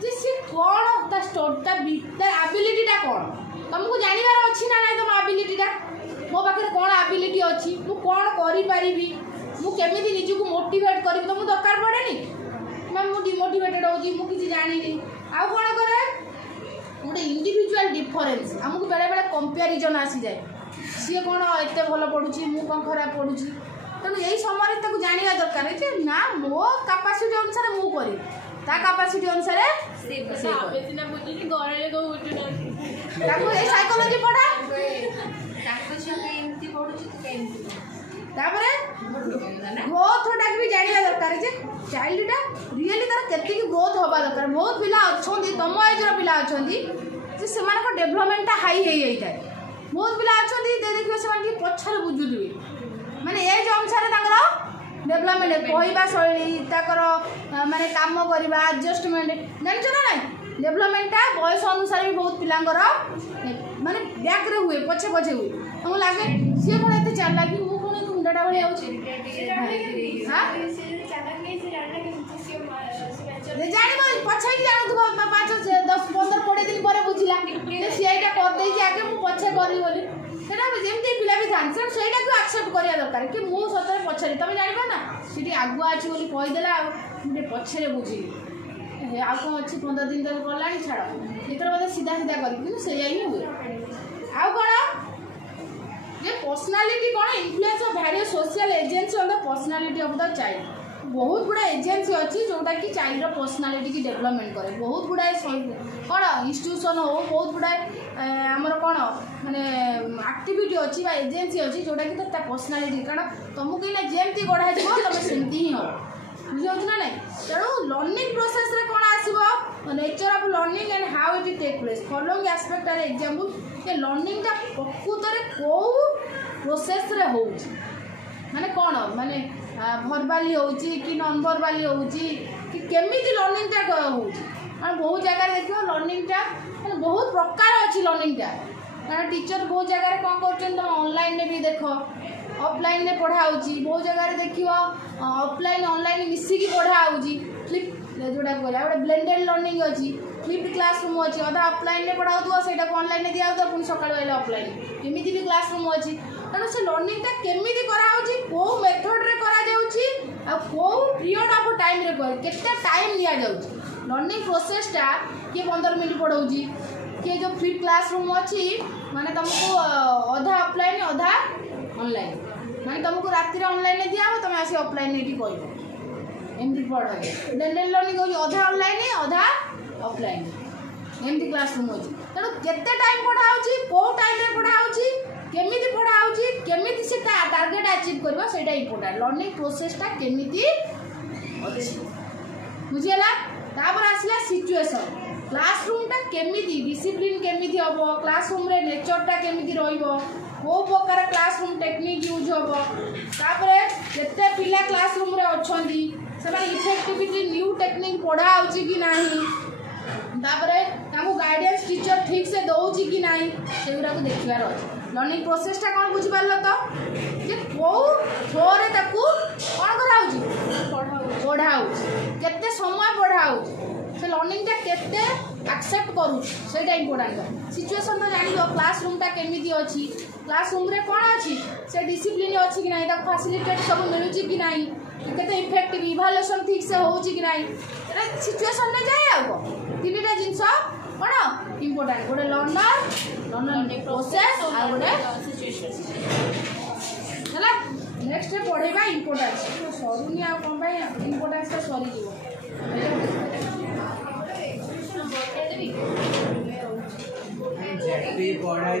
जे से कोन ता स्टोर ता एबिलिटी ता कोन तुमको जानिबार अछि ना नै तुम एबिलिटी ता मो पाखे कौन एबिलिटी अच्छी मु कौन करी मु केमिति निजको मोटिवेट करी तो मु दरकार पड़ेनी मैं मु डिमोटिवेटेड होजी मु किछि जानिनी आ कोन करे गोटे इंडिविजुअल डिफरेंस हमको बेले बेले कंपैरिजन आसी जाए सी कौन एते भल पढुची मु कौन खराब पढुची तेणु यही समय ताको जानिया दरकार जे ना मो कैपेसिटी अनुसार मु करी ता कैपेसिटी अनुसार से बेसिना बुझी गरे को उठना ताको ए साइकोलॉजी पढ़ा ग्रोथटा भी जानिया दरकार जे चाइल्डटा रियली तार केति ग्रोथ हवा दरकार बहुत पिला अछंदी तम एजर पिला अछंदी जे सेमान को डेवलपमेंट हाई हे जाइताय बहुत पिला अछंदी देखियो सेमान की पछर बुझुदिबे माने एज अनुसार ताकर डेवलपमेंट कहवा शैली ताकर माने काम करवा एडजस्टमेंट जानछ ना नहीं डेवलपमेंटा बयस अनुसार भी बहुत पिलांगर माने बैक रे हुए पछे पछे हुए हमको लगे सी कौन एत चाल लगी मु कौन मुंडाटा भाई जान पछे जानू 5 10 15 20 दिन पर बुझला सीटा कर दे आगे मु पछे करी बोली सेटा जेमती पिला भी थान सेटा को एक्सेप्ट करिया दरकार कि मु सतरे पछे तमे जानिबा ना सीटी आगुआ अछि बोली कहि देला मुझे पछे बुझी आ कौन अच्छी 15 दिन तक गला छाड़ इतर बोधे सीधा सीधा कर से हुए आउ कौन ये पर्सनालीटी कौन influence of various social agency on the personality of the child बहुत गुड़ा एजेंसी अच्छी जोटा कि चाइल्ड पर्सनालीटी की डेवलपमेंट करे बहुत गुड़ाए कौन इंस्टीट्यूशन हो बहुत गुड़ाए आमर कौन माने एक्टिविटी अच्छी एजेंसी अच्छी जोटा कि पर्सनालीटी कारण तुमको जमती गढ़ा तुम सेमती ही हम बुझाऊँ ना नहीं तेणु लर्निंग प्रोसेस रे कौन आसो nature of learning and how it take place following aspect are example ये लर्निंग टा प्रकृत रे को प्रोसेस रे होउची माने कौन माने भर्बाली होउची कि नॉन भर्बाली होउची कि केमिति लर्निंग टा होउची माने बहुत जगह देखियो लर्निंग टा माने बहुत प्रकार अछि लर्निंग टा माने टीचर बहुत जगह कौन करछन तुम ऑनलाइन में भी देखो ऑफलाइन में पढ़ा होउची बहुत जगह देखियो ऑफलाइन ऑनलाइन मिसी की पढ़ा होउची फ्लिप जोड़ा कहला गोटे ब्लेंडेड लर्निंग अछि फ्लिप्ड क्लासरूम अछि अधा ऑफलाइन में पढ़ाउतो सेटा ऑनलाइन में दिया तो पुनी सकाळ आइले ऑफलाइन केमिति भी क्लासरूम अछि तेणु से लर्निंग टा केमिति करा होउची को मेथड रे करा जाउची आ को पीरियड ऑफ टाइम रे कर केते टाइम लिया जाउची लर्निंग प्रोसेस टा के 15 मिनिट पढ़ाउची के जो फ्लिप क्लासरूम अछि माने तुमको अधा ऑफलाइन अधा ऑनलाइन माने तुमको रात्रि ऑनलाइन में दिया हो तुम आसी ऑफलाइन में एटी कहबो एमती पढ़ ब्लेंडेड लर्निंग हो अधा ऑनलाइन अधा ऑफलाइन एमती क्लासरूम हो तेणु केते टाइम पढ़ा होची को टाइम रे पढ़ा होची केमिति पढ़ा होची केमिति से टारगेट अचीव करबा सेटा इंपोर्टेंट लर्निंग प्रोसेस टा केमिति अछि बुझियला तापर आसला सिचुएशन क्लासरूम टा केमिति डिसिप्लिन केमिति हबो क्लासरूम रे नेचर टा केमिति रहइबो को प्रकार क्लासरूम टेक्निक यूज हबो तापर केते पिला क्लासरूम रे अछंती सेबा इफेक्टिविटी न्यू टेक्निक पढ़ा होची कि नाही तापरे ताकू गाइडेंस टीचर ठीक से दउची कि नाही सेउरा को देखिबार अछि लर्निंग प्रोसेस टा कोन बुझि पारलो तो जे को थोरे ताकू कोन करा होची पढ़ा होची केते समय पढ़ा होची से लर्निंग टा केते एक्सेप्ट करू सेटा इंपोर्टेंट सिचुएशन तो जानियो क्लासरूम टा केमिति अछि क्लासरूम रे कोन अछि से डिसिप्लिन अछि कि नाही ता फैसिलिटेट सब मिलुची कि नाही केते इफेक्टिव इवैल्यूएशन ठीक से होउची कि नाही एटा सिचुएशन ने जाय आगो तीनटा जिंस कोन इंपोर्टेंट गोटे लर्नर प्रोसेस आ गोटे सिचुएशन हैला नेक्स्ट पढेबा इंपोर्टेंस सरुनी आ कोन भाई इंपोर्टेंस तो सरी जीवो पढ़ाई